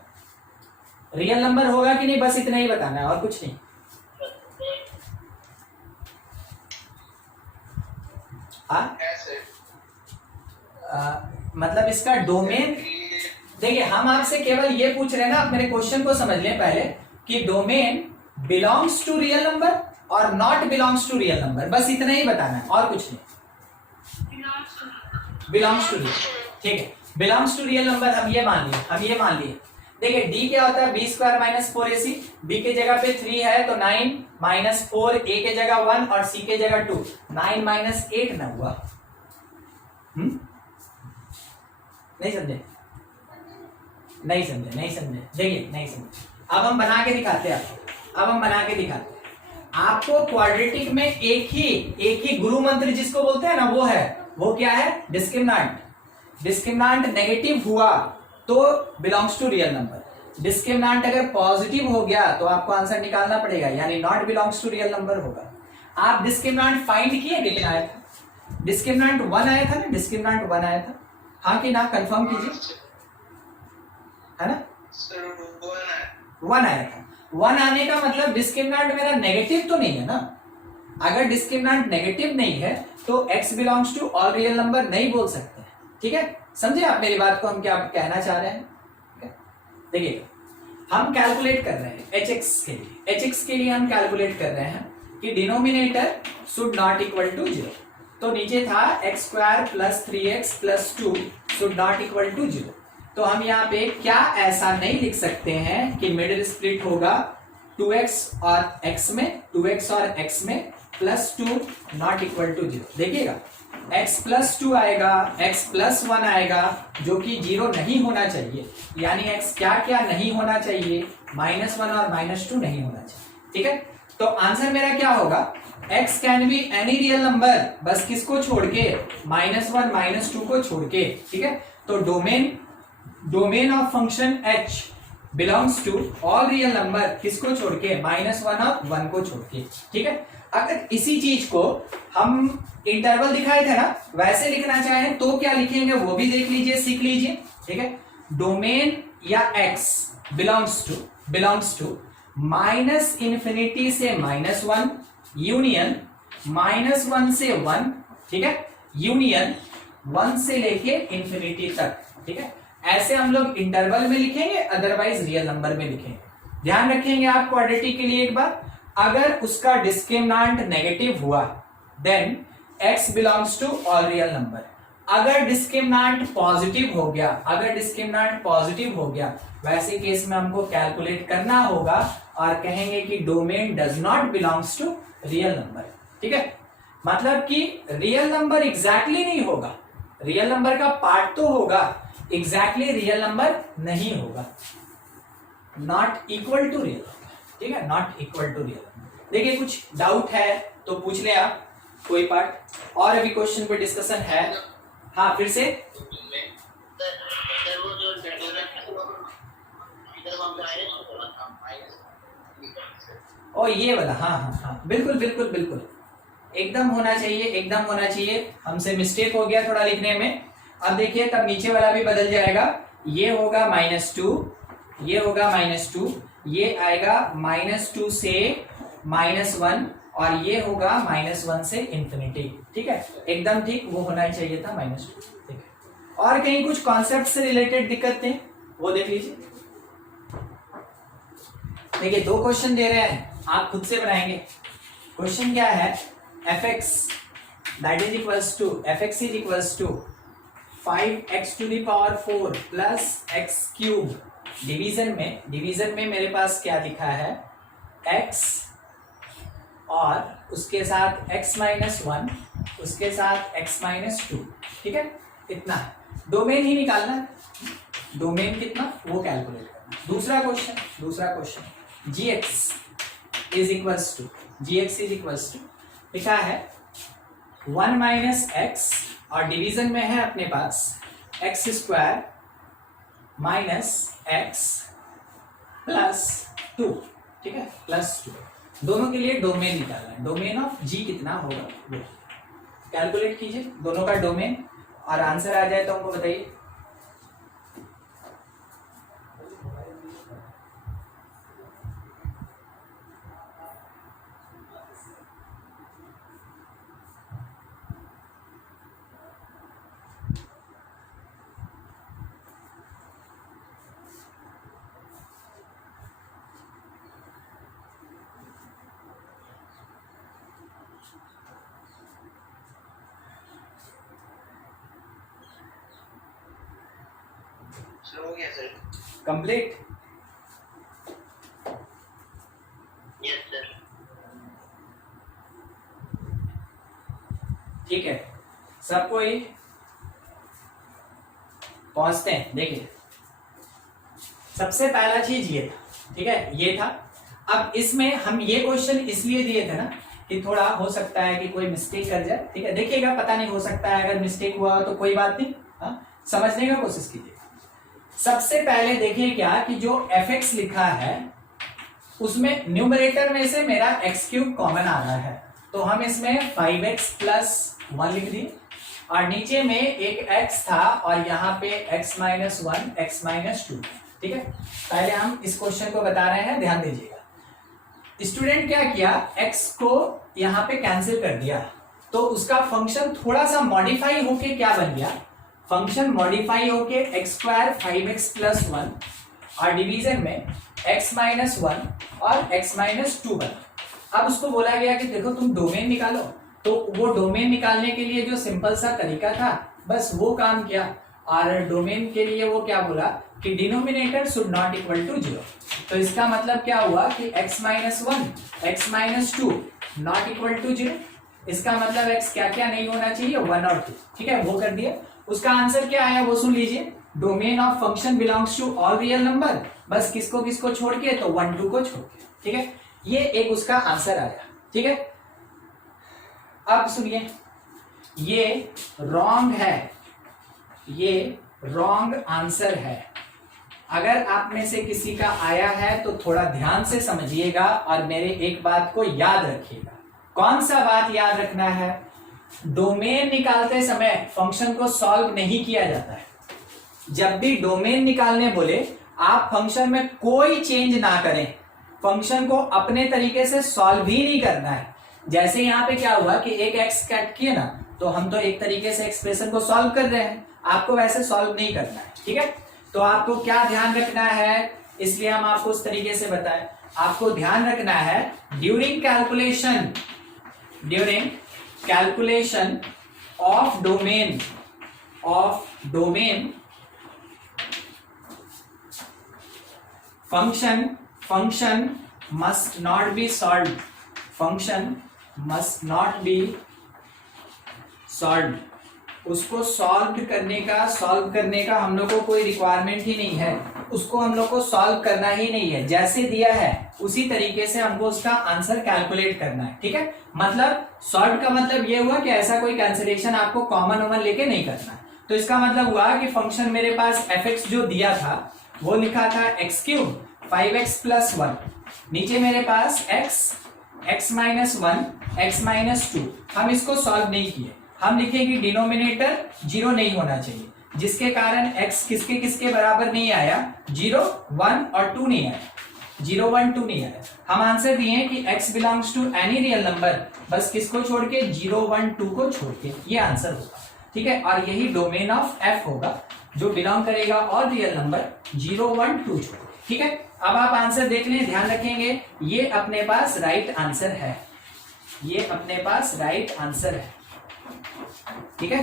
रियल नंबर होगा कि नहीं, बस इतना ही बताना है और कुछ नहीं। मतलब इसका डोमेन, देखिए हम आपसे केवल ये पूछ रहे हैं ना, आप मेरे क्वेश्चन को समझ लें पहले कि domain belongs to real number और not belongs to real number, बस इतना ही बताना है और कुछ नहीं। बिलोंग्स टू रियल, ठीक है, बिलोंग्स टू रियल नंबर हम ये मान लिए। देखिए d क्या होता है, B square minus 4ac, b के जगह पे 3 है तो 9 माइनस 4, a के जगह 1 और c के जगह 2, 9 माइनस 8 ना हुआ। नहीं समझे, देखिए नहीं समझे। अब हम बना के दिखाते हैं आपको क्वाड्रेटिक में एक ही गुरु मंत्र जिसको बोलते हैं ना, वो क्या है, डिस्क्रिमिनेंट नेगेटिव हुआ तो belongs to real number, discriminant अगर पॉजिटिव हो गया तो आपको आंसर निकालना पड़ेगा, यानी not belongs to real number होगा। आप डिस्क्रिमिनेंट फाइंड किए, कितना आया था, डिस्क्रिमिनेंट 1 आया था ना, डिस्क्रिमिनेंट 1 आया था, हाँ कि ना, कंफर्म कीजिए, है ना, 1 आया था। 1 आने का मतलब डिस्क्रिमिनेंट मेरा नेगेटिव तो नहीं है ना, अगर डिस्क्रिमिनेंट नेगेटिव नहीं है तो x belongs to all real number नहीं बोल सकते, ठीक है, समझे आप मेरी बात को, हम क्या कहना चाह रहे हैं। देखिए हम कैलकुलेट कर रहे हैं एच एक्स के लिए हम कैलकुलेट कर रहे हैं कि denominator should not equal to 0। तो नीचे था x square plus 3x plus 2 should not equal to 0। तो हम यहाँ पे क्या ऐसा नहीं लिख सकते हैं कि मिडिल स्प्लिट होगा 2x और x में, 2x और x में प्लस 2 नॉट इक्वल टू 0। देखिएगा x प्लस 2 आएगा, x प्लस 1 आएगा, जो कि 0 नहीं होना चाहिए। यानी x क्या क्या नहीं होना चाहिए, -1 और -2 नहीं होना चाहिए। ठीक है, तो आंसर मेरा क्या होगा, x can be any real number, बस किसको छोड़ के, -1 -2 को छोड़ के। ठीक है, तो domain of function h belongs to all real number, किसको छोड़ के, -1 और 1 को छोड़ के। ठीक है, अगर इसी चीज को हम इंटरवल दिखाए थे ना, वैसे लिखना चाहें तो क्या लिखेंगे वो भी देख लीजिए, सीख लीजिए। ठीक है, डोमेन या x बिलोंग्स टू -∞ से -1 यूनियन -1 से 1। ठीक है, यूनियन 1 से लेके इंफिनिटी तक। ठीक है, ऐसे हम लोग इंटरवल में लिखेंगे, अदरवाइज रियल नंबर में लिखेंगे। ध्यान रखेंगे आप क्वाड्रेटिक के लिए एक बार, अगर उसका डिस्क्रिमिनेंट नेगेटिव हुआ then x belongs to all real number. अगर डिस्क्रिमिनेंट पॉजिटिव हो गया वैसे केस में हमको कैलकुलेट करना होगा और कहेंगे कि domain does not belongs to real number. ठीक है, मतलब कि रियल नंबर एग्जैक्टली नहीं होगा, रियल नंबर का पार्ट तो होगा, एग्जैक्टली रियल नंबर नहीं होगा, नॉट इक्वल टू रियल। ठीक है, नॉट इक्वल टू रियल। देखिए कुछ डाउट है तो पूछ ले आप, कोई पार्ट और अभी क्वेश्चन पे डिस्कशन है। हाँ फिर से वो जो ओ ये वाला, हाँ हाँ हाँ बिल्कुल बिल्कुल बिल्कुल, एकदम होना चाहिए, एकदम होना चाहिए। हमसे मिस्टेक हो गया थोड़ा लिखने में। अब देखिए तब नीचे वाला भी बदल जाएगा, ये होगा -2, ये होगा -2, ये आएगा -2 से -1 और ये होगा -1 से इंफिनिटी। ठीक है, एकदम ठीक, वो होना ही चाहिए था -2। ठीक है, और कहीं कुछ कॉन्सेप्ट से रिलेटेड दिक्कतें वो देख लीजिए। देखिए 2 क्वेश्चन दे रहे हैं, आप खुद से बनाएंगे। क्वेश्चन क्या है, fx that is equals to fx is equals to 5x⁴ plus x³ division में मेरे पास क्या लिखा है, x और उसके साथ x-1 उसके साथ x-2। ठीक है, इतना है, डोमेन ही निकालना है, डोमेन कितना वो कैलकुलेट करना। दूसरा question gx is equals to लिखा है 1 - x और डिवीजन में है अपने पास x² - x प्लस 2। ठीक है, +2, दोनों के लिए डोमेन निकालना है। डोमेन ऑफ g कितना होगा वो कैलकुलेट कीजिए, दोनों का डोमेन, और आंसर आ जाए तो हमको बताइए। स्लो हो गया सर। Complete, yes sir. ठीक है, सबको ही पहुंचते हैं। देखिए सबसे पहला चीज ये था, ठीक है, ये था। अब इसमें हम ये क्वेश्चन इसलिए दिए थे ना कि थोड़ा हो सकता है कि कोई मिस्टेक कर जाए। ठीक है, देखिएगा, पता नहीं, हो सकता है अगर मिस्टेक हुआ हो तो कोई बात नहीं, समझने का कोशिश कीजिए। सबसे पहले देखिए क्या कि जो fx लिखा है उसमें न्यूमरेटर में से मेरा x³ कॉमन आ रहा है, तो हम इसमें 5x + 1 लिख दिए, और नीचे में एक x था और यहाँ पे x-1 x-2। ठीक है, पहले हम इस क्वेश्चन को बता रहे हैं, ध्यान दीजिएगा। स्टूडेंट क्या किया, x को यहाँ पे कैंसिल कर दिया, तो उसका फंक्शन थोड़ा सा मॉडिफाई होके क्या बन गया, फंक्शन मॉडिफाई होके x² 5x + 1 और डिवीजन में x-1 और x-2 बना। अब उसको बोला गया कि देखो तुम डोमेन निकालो, तो वो डोमेन निकालने के लिए जो सिंपल सा तरीका था बस वो काम किया, और डोमेन के लिए वो क्या बोला कि denominator should not equal to 0। तो इसका मतलब क्या हुआ कि x-1 x-2 not equal to 0। इसका मतलब x क्या क्या नहीं होना चाहिए, 1 और 2। ठीक है, वो कर दिया। उसका आंसर क्या आया वो सुन लीजिए, domain of function belongs to all real number, बस किसको किसको छोड़ के, तो 1 2 को छोड़ के। ठीक है, ये एक उसका आंसर आया। ठीक है, अब सुनिए, ये रॉन्ग है, ये रॉन्ग आंसर है। अगर आप में से किसी का आया है तो थोड़ा ध्यान से समझिएगा और मेरे एक बात को याद रखिएगा। कौन सा बात याद रखना है, डोमेन निकालते समय फंक्शन को सॉल्व नहीं किया जाता है। जब भी डोमेन निकालने बोले आप फंक्शन में कोई चेंज ना करें, फंक्शन को अपने तरीके से सॉल्व ही नहीं करना है। जैसे यहाँ पे क्या हुआ कि एक एक्स कट किए ना, तो हम तो एक तरीके से एक्सप्रेशन को सॉल्व कर रहे हैं, आपको वैसे सॉल्व नहीं करना है। ठीक है, तो आपको क्या ध्यान रखना है, इसलिए हम आपको उस तरीके से बताएं। आपको ध्यान रखना है during calculation of domain function must not be solved, function must not be solved। उसको सॉल्व करने का हम लोग को कोई रिक्वायरमेंट ही नहीं है, उसको हम लोग को सॉल्व करना ही नहीं है। जैसे दिया है उसी तरीके से हमको उसका आंसर कैलकुलेट करना है। ठीक है, मतलब सॉल्व का मतलब ये हुआ कि ऐसा कोई कैंसिलेशन आपको कॉमन लेके नहीं करना है। तो इसका मतलब हुआ कि फंक्शन मेरे पास fx जो दिया था वो लिखा था x³ 5x + 1, नीचे मेरे पास x-1 x-2। हम इसको सॉल्व नहीं किए, हम लिखेंगे डिनोमिनेटर 0 नहीं होना चाहिए, जिसके कारण x किसके किसके बराबर नहीं आया, 0 1 और 2 नहीं आया, 0 1 2 नहीं आया। हम आंसर दिए कि x belongs to any real number, बस किसको छोड़ के, 0 1 2 को छोड़ के, ये आंसर होगा। ठीक है, और यही डोमेन ऑफ f होगा जो बिलोंग करेगा और रियल नंबर 0 1 2 छोड़ के। ठीक है, अब आप आंसर देख लें, ध्यान रखेंगे, ये अपने पास राइट आंसर है, ये अपने पास राइट आंसर है। ठीक है,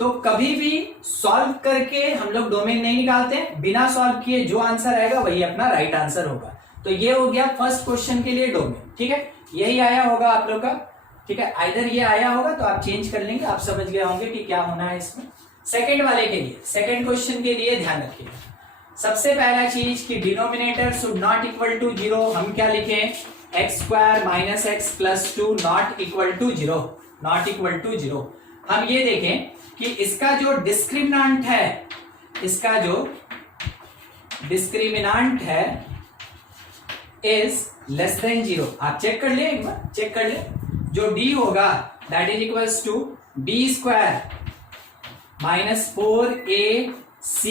तो कभी भी सॉल्व करके हम लोग डोमेन नहीं निकालते, बिना सॉल्व किए जो आंसर आएगा वही अपना राइट आंसर होगा। तो ये हो गया फर्स्ट क्वेश्चन के लिए डोमेन। ठीक है, यही आया होगा आप लोग का। ठीक है, आइदर ये आया होगा तो आप चेंज कर लेंगे, आप समझ गए होंगे कि क्या होना है इसमें। सेकंड वाले के लिए, सेकंड क्वेश्चन के लिए ध्यान रखिएगा, सबसे पहला चीज कि denominator should not equal to 0। हम क्या लिखें, x² - x + 2 not equal to 0, not equal to 0। हम ये देखें कि इसका जो डिस्क्रिमिनांट है, इसका जो डिस्क्रिमिनांट है इज लेस देन 0। आप चेक कर ले, एक बार चेक कर ले, जो d होगा that is equals to b² - 4ac,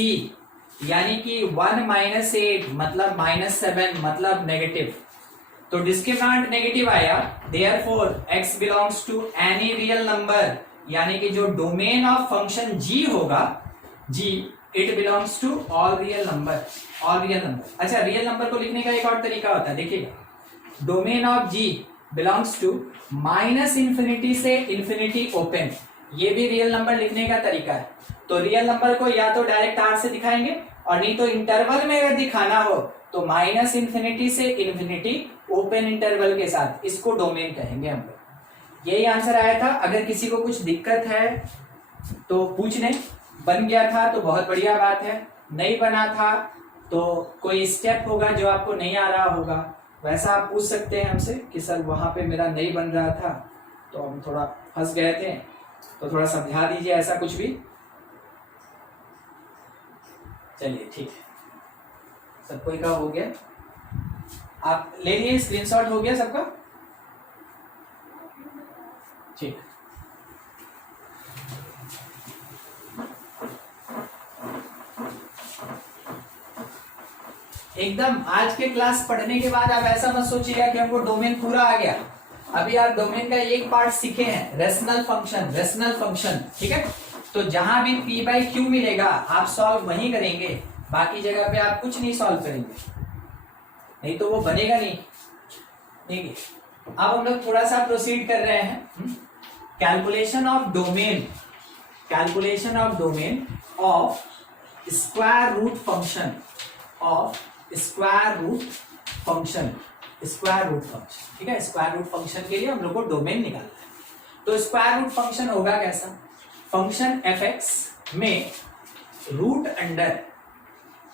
यानी कि 1 - 8 मतलब -7 मतलब नेगेटिव। तो डिस्क्रिमिनांट नेगेटिव आया, therefore x belongs to any real number, यानी कि जो डोमेन ऑफ फंक्शन g होगा, g it belongs to all real number, all real number. अच्छा, रियल नंबर को लिखने का एक और तरीका होता है, देखिएगा, domain of g belongs to -∞ से ∞ ओपन, ये भी रियल नंबर लिखने का तरीका है। तो रियल नंबर को या तो डायरेक्ट r से दिखाएंगे, और नहीं तो इंटरवल में अगर दिखाना हो तो -∞ से ∞ ओपन इंटरवल के साथ, इसको डोमेन कहेंगे हम लोग। यही आंसर आया था। अगर किसी को कुछ दिक्कत है तो पूछ लें, बन गया था तो बहुत बढ़िया बात है, नहीं बना था तो कोई स्टेप होगा जो आपको नहीं आ रहा होगा, वैसा आप पूछ सकते हैं हमसे कि सर वहां पे मेरा नहीं बन रहा था तो हम थोड़ा फंस गए थे, तो थोड़ा समझा दीजिए, ऐसा कुछ भी। चलिए ठीक है, सब कोई का हो गया, आप ले लिए, स्क्रीनशॉट हो गया सबका, ठीक। एकदम आज के क्लास पढ़ने के बाद आप ऐसा मत सोचिएगा कि हमको डोमेन पूरा आ गया। अभी आप डोमेन का एक पार्ट सीखे हैं, रेशनल फंक्शन। ठीक है, तो जहां भी p/q मिलेगा आप सॉल्व वहीं करेंगे, बाकी जगह पे आप कुछ नहीं सॉल्व करेंगे, नहीं तो वो बनेगा नहीं। ठीक है, अब हम लोग थोड़ा सा प्रोसीड कर रहे हैं। Calculation of domain, calculation of domain of square root function, of square root function, square root function. ठीक है, स्क्वायर रूट फंक्शन के लिए हम लोग को डोमेन निकालना है। तो स्क्वायर रूट फंक्शन होगा कैसा, फंक्शन एफ एक्स में रूट अंडर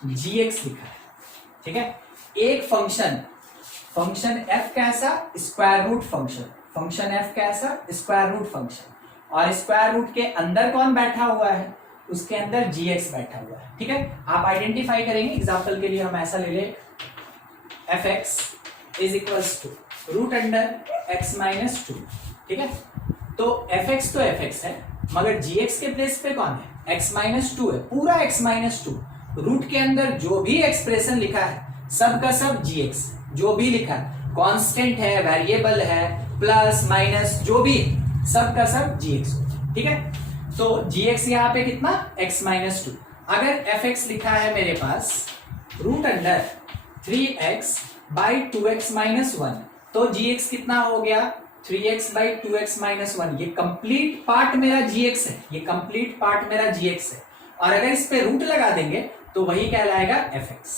जी एक्स लिखा है। ठीक है, एक फंक्शन, फंक्शन एफ कैसा, square root function, function F कैसा, स्क्वायर रूट फंक्शन, और स्क्वायर रूट के अंदर कौन बैठा हुआ है, उसके अंदर जी एक्स बैठा हुआ है। ठीक है, आप आइडेंटिफाई करेंगे। एग्जाम्पल के लिए हम ऐसा ले ले, F X is equals to root under x minus two. ठीक है, तो एफ एक्स तो एफ एक्स है, मगर जी एक्स के प्लेस पे कौन है, एक्स माइनस टू है, पूरा एक्स माइनस टू। रूट के अंदर जो भी एक्सप्रेशन लिखा है सब का सब जी एक्स, जो भी लिखा है कांस्टेंट है, वेरिएबल है, प्लस माइनस जो भी, सब का सब जी एक्स। ठीक है, तो जी एक्स यहाँ पे कितना, एक्स माइनस टू। अगर एफ एक्स लिखा है मेरे पास root under 3x by 2x minus 1, तो जी एक्स कितना हो गया, 3x बाई 2x माइनस 1। ये कंप्लीट पार्ट मेरा जी एक्स है, ये कंप्लीट पार्ट मेरा जी एक्स है, और अगर इस पे रूट लगा देंगे तो वही कहलाएगा एफ एक्स।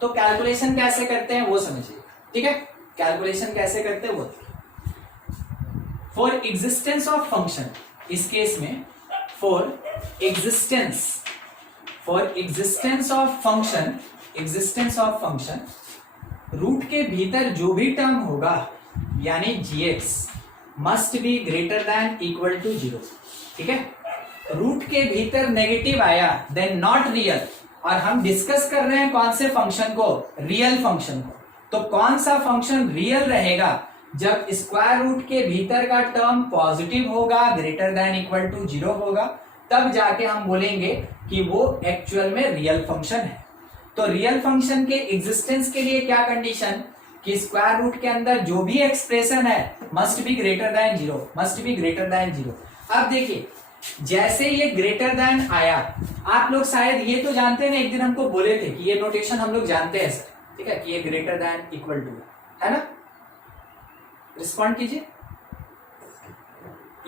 तो कैलकुलेशन कैसे करते हैं वो समझिए। ठीक है, कैलकुलेशन कैसे करते हैं वो देखिए। फॉर एग्जिस्टेंस ऑफ फंक्शन, इस केस में for existence, for existence of function, existence of function, root के भीतर जो भी टर्म होगा यानी g x must be greater than equal to 0। ठीक है, रूट के भीतर नेगेटिव आया देन नॉट रियल, और हम डिस्कस कर रहे हैं कौन से फंक्शन को, रियल फंक्शन को। तो कौन सा फंक्शन रियल रहेगा, जब स्क्वायर रूट के भीतर का टर्म पॉजिटिव होगा, ग्रेटर देन इक्वल टू 0 होगा, तब जाके हम बोलेंगे कि वो एक्चुअल में रियल फंक्शन है। तो रियल फंक्शन के एग्जिस्टेंस के लिए क्या कंडीशन, कि स्क्वायर रूट के अंदर जो भी एक्सप्रेशन है must be greater then 0, must be greater then 0। अब देखिए, जैसे ये ग्रेटर देन आया, आप लोग शायद ये तो जानते हैं ना, एक दिन हमको बोले थे कि ये नोटेशन हम लोग जानते हैं सर। ठीक है, कि ये ग्रेटर देन इक्वल टू है ना, रिस्पॉन्ड कीजिए।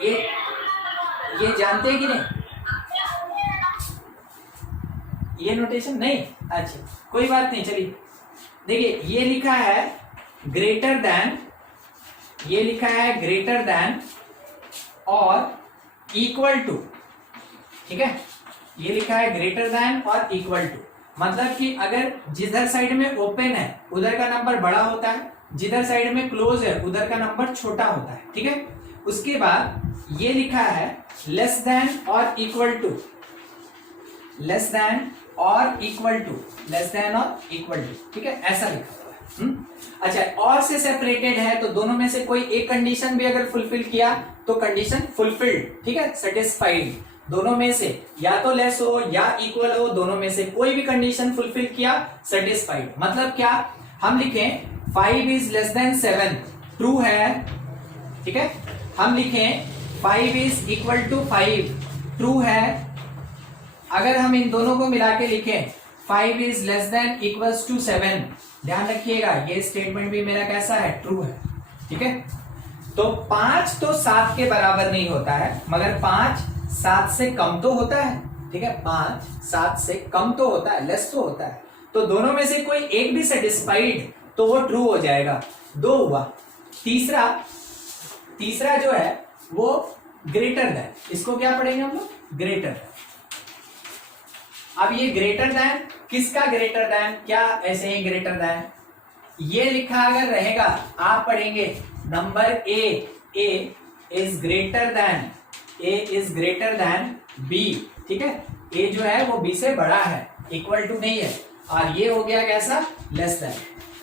ये जानते हैं कि नहीं, ये नोटेशन नहीं, अच्छा कोई बात नहीं। चलिए देखिए, ये लिखा है ग्रेटर देन, ये लिखा है ग्रेटर देन और इक्वल टू। ठीक है, ये लिखा है ग्रेटर देन और इक्वल टू, मतलब कि अगर जिधर साइड में ओपन है उधर का नंबर बड़ा होता है, जिधर साइड में क्लोज है उधर का नंबर छोटा होता है। ठीक है, उसके बाद ये लिखा है लेस देन और इक्वल टू, लेस देन और इक्वल टू, लेस देन और इक्वल टू। ठीक है, ऐसा लिखा हुआ है। अच्छा, और से सेपरेटेड है तो दोनों में से कोई एक कंडीशन भी अगर फुलफिल किया तो कंडीशन फुलफिल्ड। ठीक है, सेटिस्फाइड, दोनों में से या तो लेस हो या इक्वल हो, दोनों में से कोई भी कंडीशन फुलफिल किया सेटिस्फाइड। मतलब क्या, हम लिखें 5 इज लेस देन 7, ट्रू है। ठीक है, हम लिखें 5 इज इक्वल टू 5, ट्रू है। अगर हम इन दोनों को मिला के लिखें 5 is less than equals to 7, ध्यान रखिएगा ये स्टेटमेंट भी मेरा कैसा है, ट्रू है। ठीक है, तो 5 तो 7 के बराबर नहीं होता है, मगर 5 7 से कम तो होता है। ठीक है, 5 7 से कम तो होता है, लेस तो होता है। तो दोनों में से कोई एक भी सेटिस्फाइड तो वो ट्रू हो जाएगा। 2 हुआ। तीसरा जो है वो ग्रेटर देन, इसको क्या पढ़ेंगे हम लोग, ग्रेटर देन। अब ये ग्रेटर देन, किसका ग्रेटर देन, क्या ऐसे ही ग्रेटर देन, ये लिखा अगर रहेगा आप पढ़ेंगे number A is greater than, A is greater than B. ठीक है, ए जो है वो बी से बड़ा है, इक्वल टू नहीं है, और ये हो गया कैसा, लेस देन।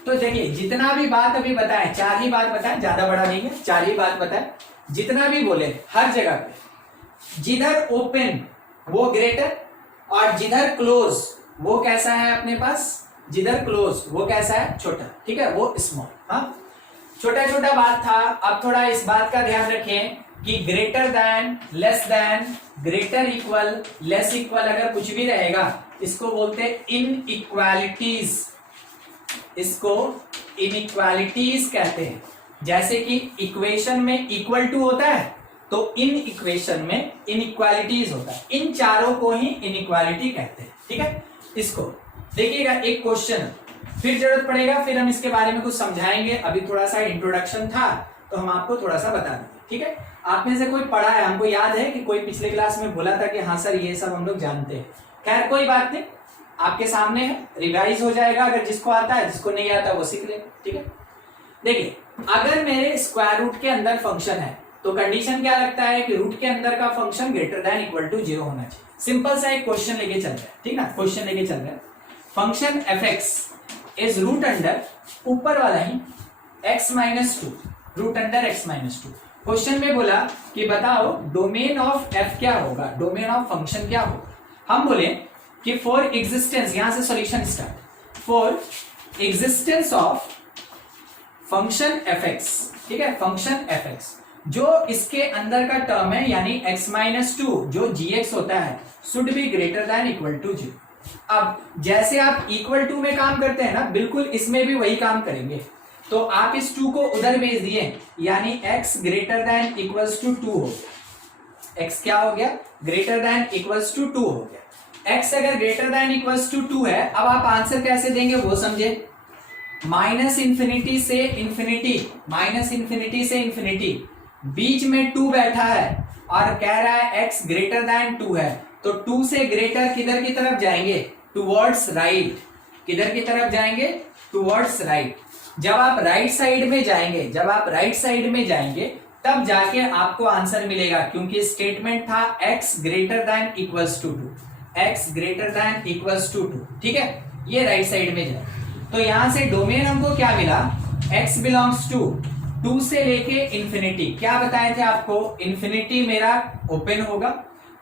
तो देखिए जितना भी बात अभी बताएं, 4 ही बात बताएं, ज्यादा बड़ा नहीं है, 4 ही बात बताएं, जितना भी बोले हर जगह पे जिधर ओपन वो ग्रेटर और जिधर क्लोज वो कैसा है अपने पास, जिधर क्लोज वो कैसा है, छोटा। ठीक है, वो स्मॉल। हाँ, छोटा छोटा बात था। अब थोड़ा इस बात का ध्यान रखें कि greater than, less than, greater equal, less equal अगर कुछ भी रहेगा इसको बोलते हैं इनइक्वालिटीज, इसको इनइक्वालिटीज कहते हैं। जैसे कि इक्वेशन में इक्वल टू होता है तो इन इक्वेशन में इनइक्वालिटीज होता है, इन चारों को ही इनइक्वालिटी कहते हैं। ठीक है, इसको देखिएगा, एक क्वेश्चन फिर जरूरत पड़ेगा, फिर हम इसके बारे में कुछ समझाएंगे। अभी थोड़ा सा इंट्रोडक्शन था तो हम आपको थोड़ा सा बता देंगे। ठीक है, आप में से कोई पढ़ा है, हमको याद है कि कोई पिछले क्लास में बोला था कि हाँ सर ये सब हम लोग जानते हैं। खैर कोई बात नहीं, आपके सामने है, रिवाइज हो जाएगा। अगर जिसको आता है, जिसको नहीं आता वो सीख ले। ठीक है, देखिए अगर मेरे स्क्वायर रूट के अंदर फंक्शन है तो कंडीशन क्या लगता है कि रूट के अंदर का function greater than equal to 0 होना चाहिए। सिंपल सा एक क्वेश्चन लेके चल रहे हैं, ठीक ना, क्वेश्चन लेके चल रहे हैं। Function F X is root under, ऊपर वाला ही x-2, root under x-2। Question में बोला कि बताओ डोमेन ऑफ f क्या होगा, डोमेन ऑफ फंक्शन क्या होगा। हम बोले कि फॉर एग्जिस्टेंस, यहां से solution start, for existence of function fx, ठीक है, फंक्शन fx जो इसके अंदर का टर्म है यानी x-2 जो gx होता है should be greater than equal to 0। अब जैसे आप इक्वल टू में काम करते हैं ना, बिल्कुल इसमें भी वही काम करेंगे। तो आप इस 2 को उधर भेज दिए यानी x greater than equals to 2 हो गया। x क्या हो गया, ग्रेटर देन इक्वल्स टू 2 हो गया। x अगर ग्रेटर देन इक्वल्स टू 2 है, अब आप आंसर कैसे देंगे वो समझे। माइनस इंफिनिटी से इंफिनिटी, माइनस इंफिनिटी से इंफिनिटी, बीच में 2 बैठा है और कह रहा है x ग्रेटर देन 2 है, तो 2 से ग्रेटर किधर की तरफ जाएंगे, टुवर्ड्स राइट। किधर की तरफ जाएंगे, टुवर्ड्स राइट। जब आप राइट साइड में जाएंगे, जब आप राइट साइड में जाएंगे तब जाके आपको आंसर मिलेगा, क्योंकि स्टेटमेंट था x greater than equals to 2, x greater than equals to 2। ठीक है, ये राइट साइड में जाए तो यहां से डोमेन हमको क्या मिला, x बिलोंग्स टू 2 से लेके इंफिनिटी। क्या बताए थे आपको, इंफिनिटी मेरा ओपन होगा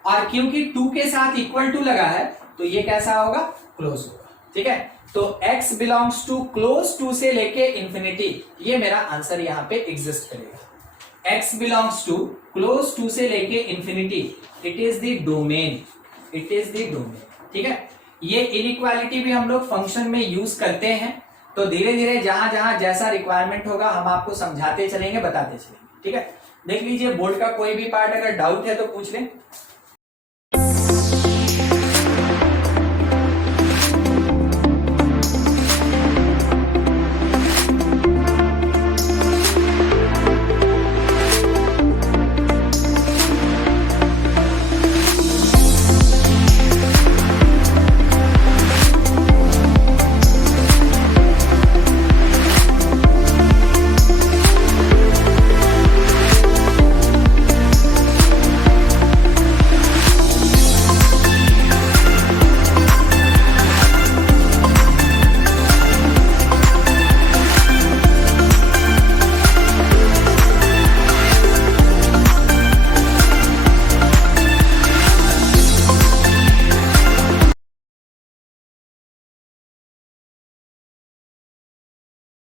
और क्योंकि 2 के साथ इक्वल टू लगा है तो ये कैसा होगा, क्लोज होगा। ठीक है, तो x बिलोंग्स टू क्लोज 2 से लेके इंफिनिटी, ये मेरा आंसर यहाँ पे एग्जिस्ट करेगा। x बिलोंग्स टू क्लोज 2 से लेके infinity, it is the domain, it is the domain. ठीक है, ये इनइक्वालिटी भी हम लोग फंक्शन में यूज करते हैं, तो धीरे धीरे जहां जहां जैसा रिक्वायरमेंट होगा हम आपको समझाते चलेंगे, बताते चलेंगे। ठीक है, देख लीजिए बोर्ड का कोई भी पार्ट अगर डाउट है तो पूछ लें।